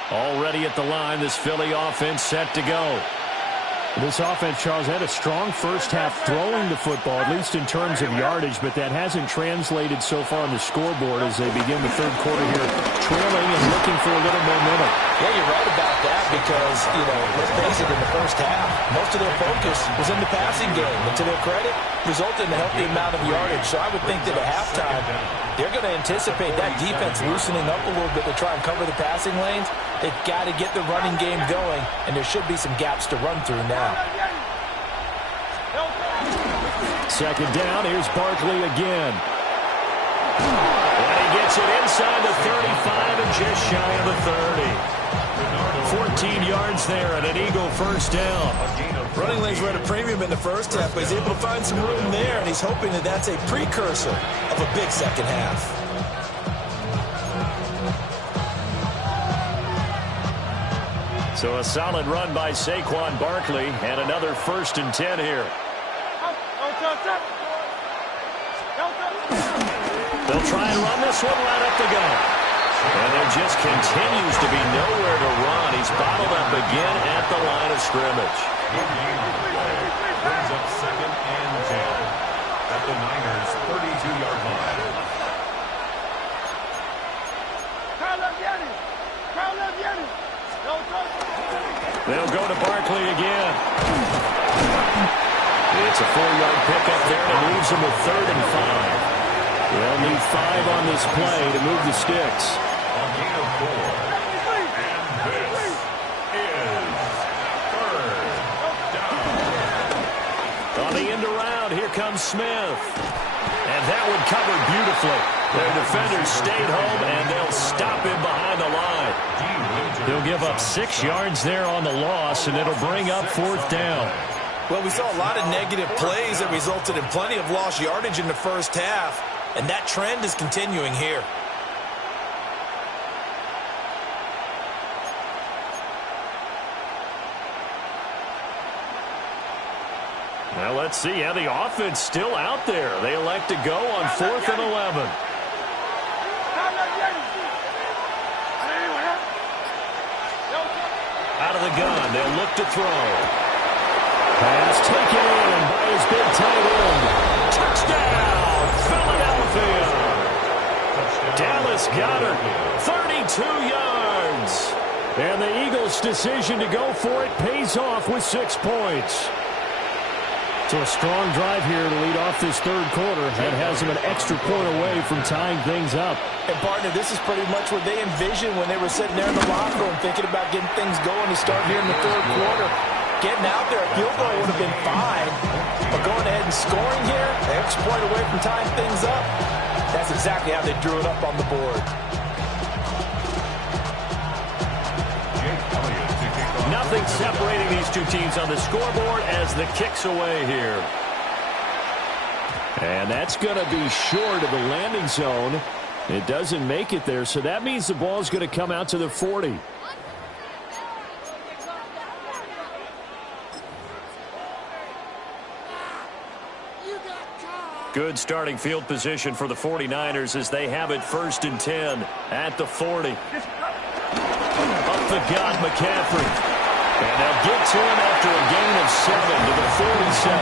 Already at the line, this Philly offense set to go. This offense, Charles, had a strong first half throwing the football, at least in terms of yardage, but that hasn't translated so far on the scoreboard as they begin the third quarter here, trailing and looking for a little momentum. Yeah, you're right about that because, let's face it, in the first half, most of their focus was in the passing game. And to their credit, resulted in a healthy amount of yardage. So I would think that at halftime, they're going to anticipate that defense loosening up a little bit to try and cover the passing lanes. They've got to get the running game going, and there should be some gaps to run through now. Second down, here's Barkley again. And he gets it inside the 35 and just shy of the 30. 14 yards there and an Eagle first down. Running lanes were at a premium in the first half, but he's able to find some room there, and he's hoping that that's a precursor of a big second half. So a solid run by Saquon Barkley and another 1st and 10 here. They'll try and run this one right up the gut. And there just continues to be nowhere to run. He's bottled up again at the line of scrimmage. Brings up 2nd and 10 at the Niners' 32-yard line. They'll go to Barkley again. It's a 4-yard pickup there, and it leaves them with 3rd and 5. They'll need 5 on this play to move the sticks. A gain of 4. And this is 3rd down. On the end around, here comes Smith. And that one covered beautifully. Their defenders stayed home, and they'll stop him behind the line. They'll give up 6 yards there on the loss, and it'll bring up 4th down. Well, we saw a lot of negative plays that resulted in plenty of lost yardage in the first half, and that trend is continuing here. Well, let's see how the offense still out there. They elect to go on 4th and 11. Out of the gun, they'll look to throw. Pass taken in by his big tight end. Touchdown, Philadelphia. Dallas Goedert, 32 yards. And the Eagles' decision to go for it pays off with 6 points. So a strong drive here to lead off this third quarter. That has them an extra point away from tying things up. And, partner, this is pretty much what they envisioned when they were sitting there in the locker room thinking about getting things going to start here in the third quarter. Getting out there, a field goal would have been fine. But going ahead and scoring here, an extra point away from tying things up, that's exactly how they drew it up on the board. Nothing separating these two teams on the scoreboard as the kick's away here. And that's going to be short of the landing zone. It doesn't make it there, so that means the ball's going to come out to the 40. Good starting field position for the 49ers as they have it 1st and 10 at the 40. Up the gut, McCaffrey. And they'll get to him after a gain of 7 to the 47.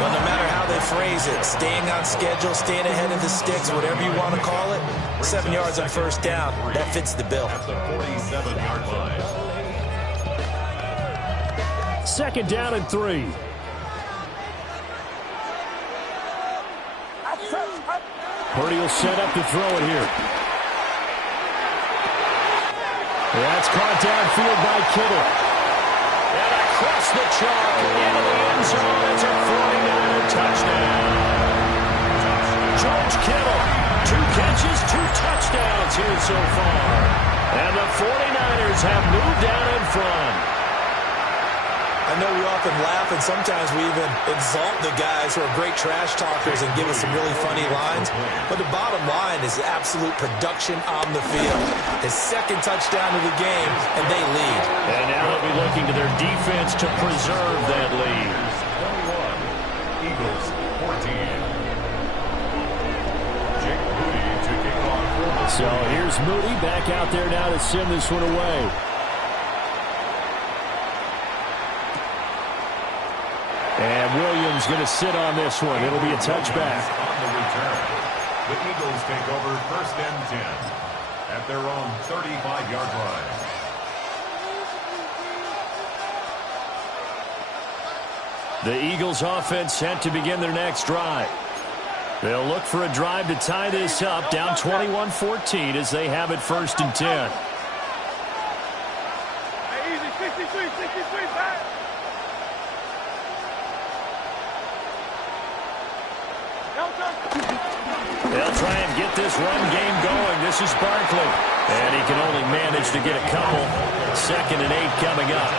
Well, no matter how how they phrase it. Staying on schedule, staying ahead of the sticks, whatever you want to call it. 7 yards on first down. That fits the bill. At the 47-yard line. 2nd down and 3. Purdy will set up to throw it here. That's caught downfield by Kittle. And across the chalk into the end zone. It's a 49er touchdown. George Kittle, 2 catches, 2 touchdowns here so far. And the 49ers have moved out in front. I know we often laugh, and sometimes we even exalt the guys who are great trash talkers and give us some really funny lines. But the bottom line is absolute production on the field. His 2nd touchdown of the game, and they lead. And now they'll be looking to their defense to preserve that lead. 21, Eagles 14. Jake Moody to kick off. So here's Moody back out there now to send this one away. And Williams going to sit on this one. It'll be a touchback. On the return, the Eagles take over 1st and 10 at their own 35-yard line. The Eagles offense set to begin their next drive. They'll look for a drive to tie this up, down 21-14 as they have it 1st and 10. Hey, easy, 63, back. They'll try and get this run game going. This is Barkley. And he can only manage to get a couple. 2nd and 8 coming up.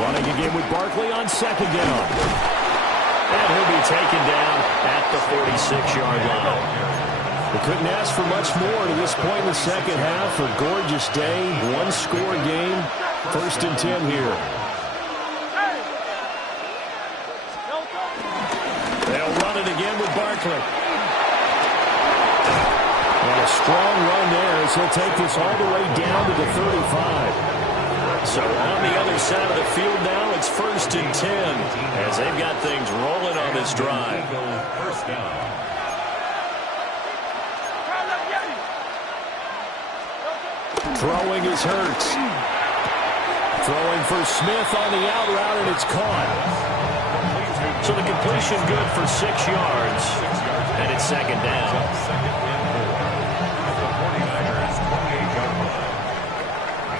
Running again with Barkley on 2nd down. And he'll be taken down at the 46-yard line. We couldn't ask for much more to this point in the 2nd half. A gorgeous day, 1-score game. 1st and 10 here. They'll run it again with Barkley. And a strong run there as he'll take this all the way down to the 35. So on the other side of the field now, it's 1st and 10 as they've got things rolling on this drive. First down. Throwing is Hurts. Throwing for Smith on the out route, and it's caught. So the completion good for 6 yards, and it's 2nd down. 2nd and 4 at the 49ers 28-yard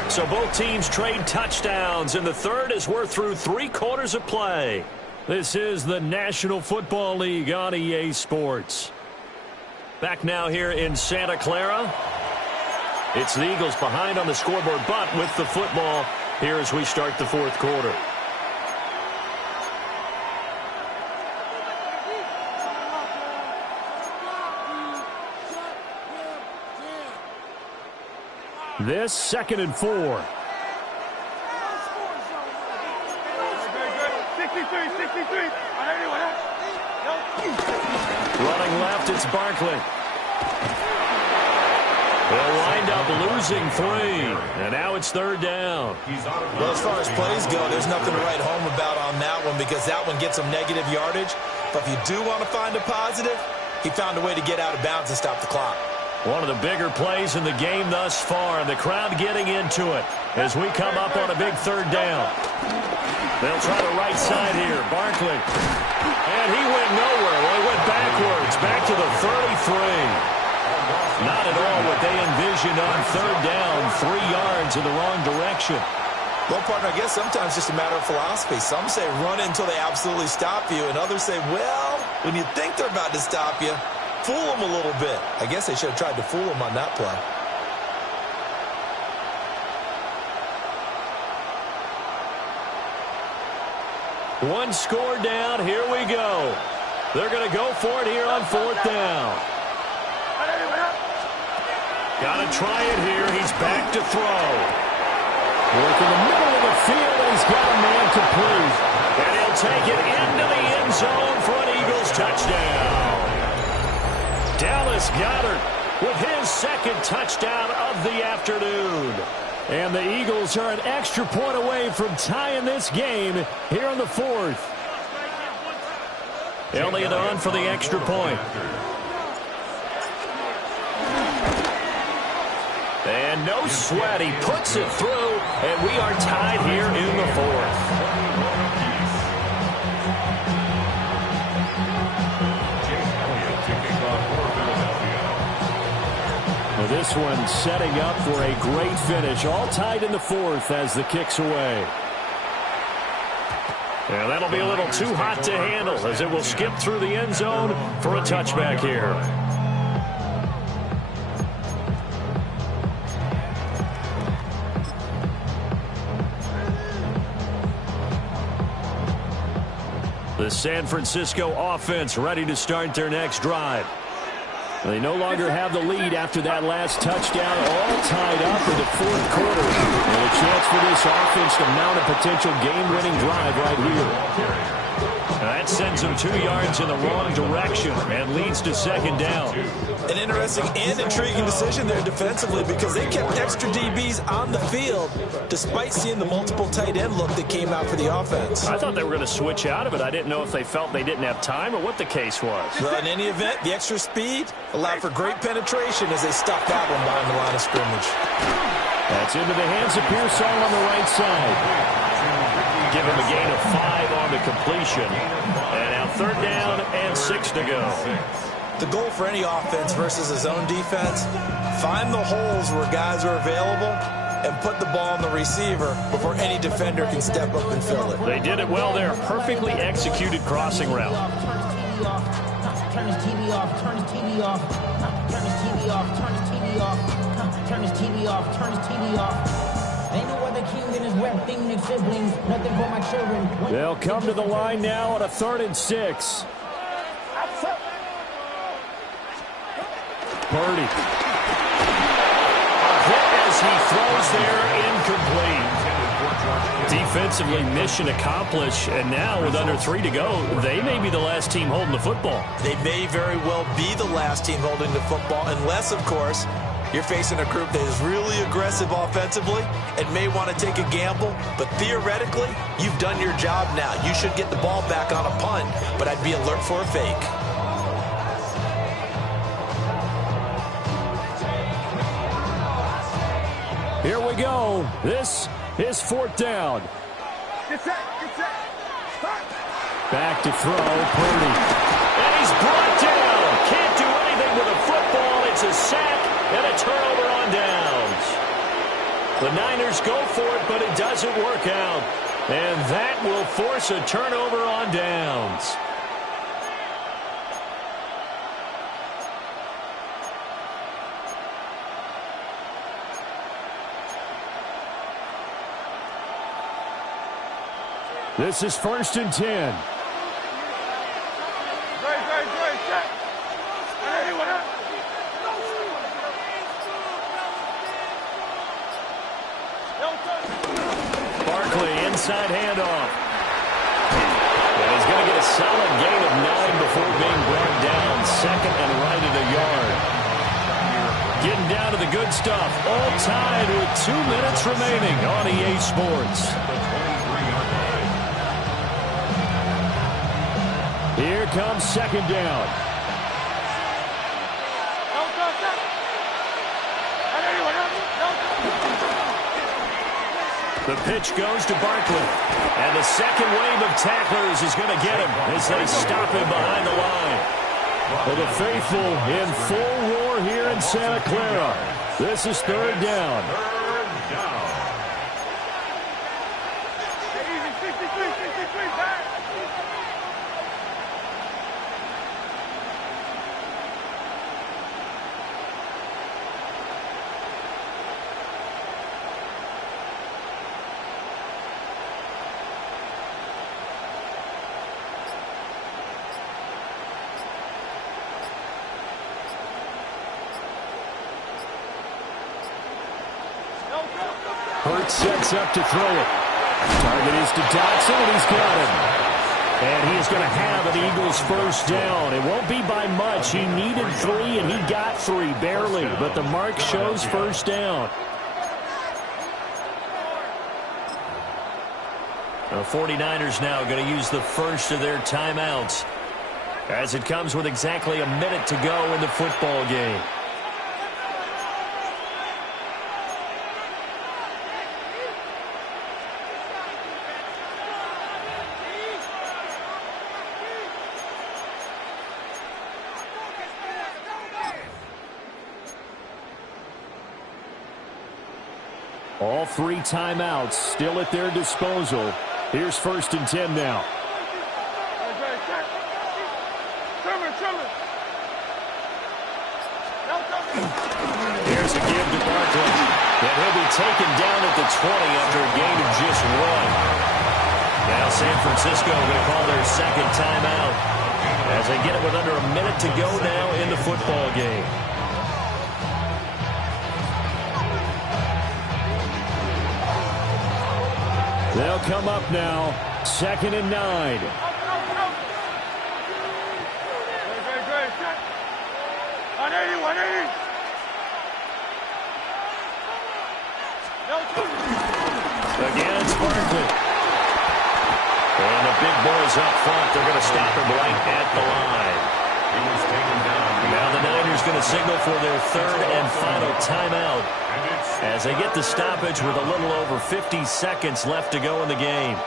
line. So both teams trade touchdowns, and the third as we're through 3 quarters of play. This is the National Football League on EA Sports. Back now here in Santa Clara. It's the Eagles behind on the scoreboard, but with the football here as we start the 4th quarter. This 2nd and 4. 63. Running left, it's Barkley. They'll wind up losing 3, and now it's 3rd down. Well, as far as plays go, there's nothing to write home about on that one because that one gets some negative yardage. But if you do want to find a positive, he found a way to get out of bounds and stop the clock. One of the bigger plays in the game thus far, and the crowd getting into it as we come up on a big 3rd down. They'll try the right side here. Barkley. And he went nowhere. Well, he went backwards, back to the 33. Not at all what they envisioned on 3rd down, 3 yards in the wrong direction. Well, partner, I guess sometimes it's just a matter of philosophy. Some say run until they absolutely stop you, and others say, well, when you think they're about to stop you, fool them a little bit. I guess they should have tried to fool them on that play. One score down. Here we go. They're going to go for it here on 4th down. Got to try it here. He's back to throw. Work in the middle of the field, and he's got a man complete. And he'll take it into the end zone for an Eagles touchdown. Dallas Goedert with his 2nd touchdown of the afternoon. And the Eagles are an extra point away from tying this game here in the fourth. Elliott on for the extra point. And no sweat. He puts it through, and we are tied here in the fourth. Well, this one setting up for a great finish. All tied in the fourth as the kick's away. And that'll be a little too hot to handle as it will skip through the end zone for a touchback here. The San Francisco offense ready to start their next drive. They no longer have the lead after that last touchdown, all tied up in the fourth quarter. And a chance for this offense to mount a potential game-winning drive right here. That sends them 2 yards in the wrong direction and leads to second down. An interesting and intriguing decision there defensively because they kept extra DBs on the field despite seeing the multiple tight end look that came out for the offense. I thought they were going to switch out of it. I didn't know if they felt they didn't have time or what the case was. Well, in any event, the extra speed allowed for great penetration as they stuffed that one behind the line of scrimmage. That's into the hands of Pearsall on the right side. Give him a gain of 5 on the completion. And now third down and 6 to go. The goal for any offense versus his own defense, find the holes where guys are available and put the ball on the receiver before any defender can step up and fill it. They did it well there. Perfectly executed crossing route. Turn his TV off, turn his TV off, turn his TV off, turn his TV off, turn his TV off, turn his TV off. Ain't no other king than his web thing, Nick siblings. Nothing for my children. They'll come to the line now on a 3rd and 6. Purdy. Hit as he throws there, incomplete. Defensively, mission accomplished, and now with under 3 to go, they may be the last team holding the football. They may very well be the last team holding the football, unless, of course, you're facing a group that is really aggressive offensively and may want to take a gamble, but theoretically, you've done your job now. You should get the ball back on a punt, but I'd be alert for a fake. Here we go. This is 4th down. Get set, get set. Back to throw, Purdy. And he's brought down. Can't do anything with a football. It's a sack and a turnover on downs. The Niners go for it, but it doesn't work out. And that will force a turnover on downs. This is 1st and 10. Great, check. Hey, what up? Barkley, inside handoff. And he's going to get a solid gain of 9 before being brought down. 2nd and right at a yard. Getting down to the good stuff. All tied with 2 minutes remaining on EA Sports. Here comes 2nd down. The pitch goes to Barkley. And the second wave of tacklers is going to get him as they stop him behind the line. For the faithful in full roar here in Santa Clara. This is 3rd down. Easy, 63, back. Hurts sets up to throw it. Target is to Dotson, and he's got him. And he's going to have an Eagles first down. It won't be by much. He needed 3, and he got 3, barely. But the mark shows first down. The 49ers now going to use the first of their timeouts as it comes with exactly a minute to go in the football game. All 3 timeouts still at their disposal. Here's 1st and 10 now. Here's a give to Barkley. And he'll be taken down at the 20 after a gain of just 1. Now San Francisco going to call their second timeout as they get it with under a minute to go now in the football game. They'll come up now, 2nd and 9. Again, it's Barkley. And the big boys up front, they're going to stop him right at the line. Now the Niners going to signal for their 3rd and final timeout as they get the stoppage with a little over 50 seconds left to go in the game.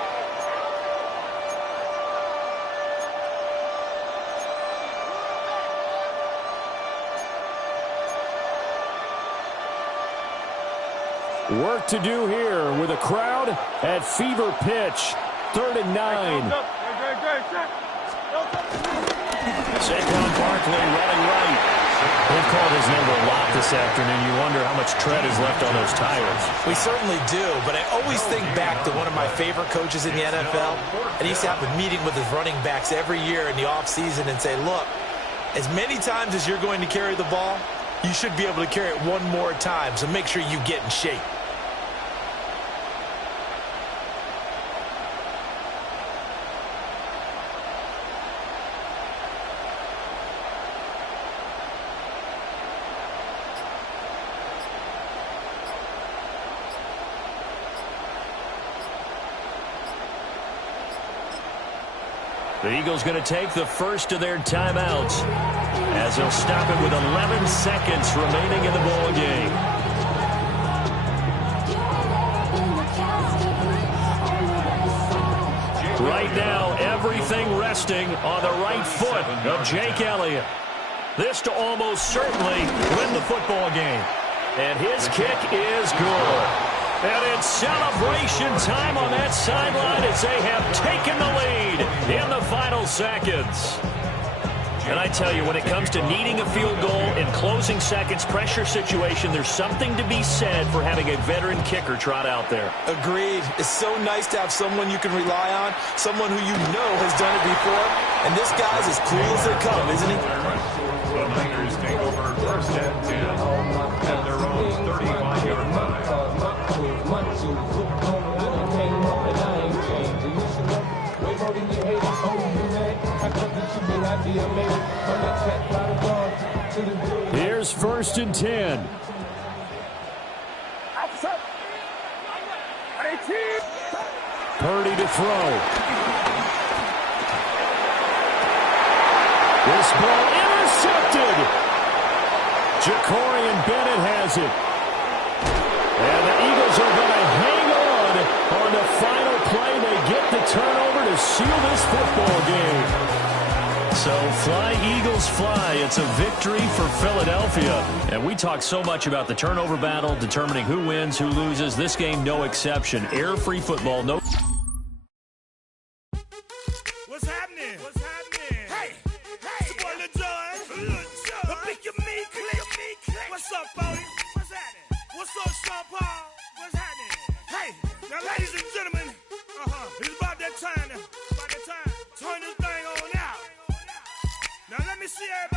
Work to do here with a crowd at fever pitch. 3rd and 9. Saquon Barkley running right. They've called his number a lot this afternoon. You wonder how much tread is left on those tires. We certainly do, but I always think back to one of my favorite coaches in the NFL. And he used to have a meeting with his running backs every year in the offseason and say, look, as many times as you're going to carry the ball, you should be able to carry it one more time, so make sure you get in shape. The Eagles going to take the first of their timeouts as they'll stop it with 11 seconds remaining in the ball game. Right now, everything resting on the right foot of Jake Elliott. This to almost certainly win the football game. And his kick is good. And it's celebration time on that sideline as they have taken the lead in the final seconds. And I tell you, when it comes to needing a field goal in closing seconds, pressure situation, there's something to be said for having a veteran kicker trot out there. Agreed. It's so nice to have someone you can rely on, someone who you know has done it before. And this guy's as cool as they come, isn't he? The Niners take over 1st and 10 at their own 35-yard line. Here's 1st and 10. Purdy to throw. This ball intercepted. Jacorian Bennett has it. And the Eagles are going to hang on the final play. They get the turnover to seal this football game. So fly, Eagles, fly. It's a victory for Philadelphia. And we talk so much about the turnover battle, determining who wins, who loses. This game, no exception. Air-free football, no... What's happening? What's happening? Hey, it's your boy Lil Jon. The pick your meat click. What's up, Bodie? What's happening? What's up, Sean Paul? What's happening? Hey, now ladies and gentlemen, it's about that time. Turn this thing on out. Now let me see everybody.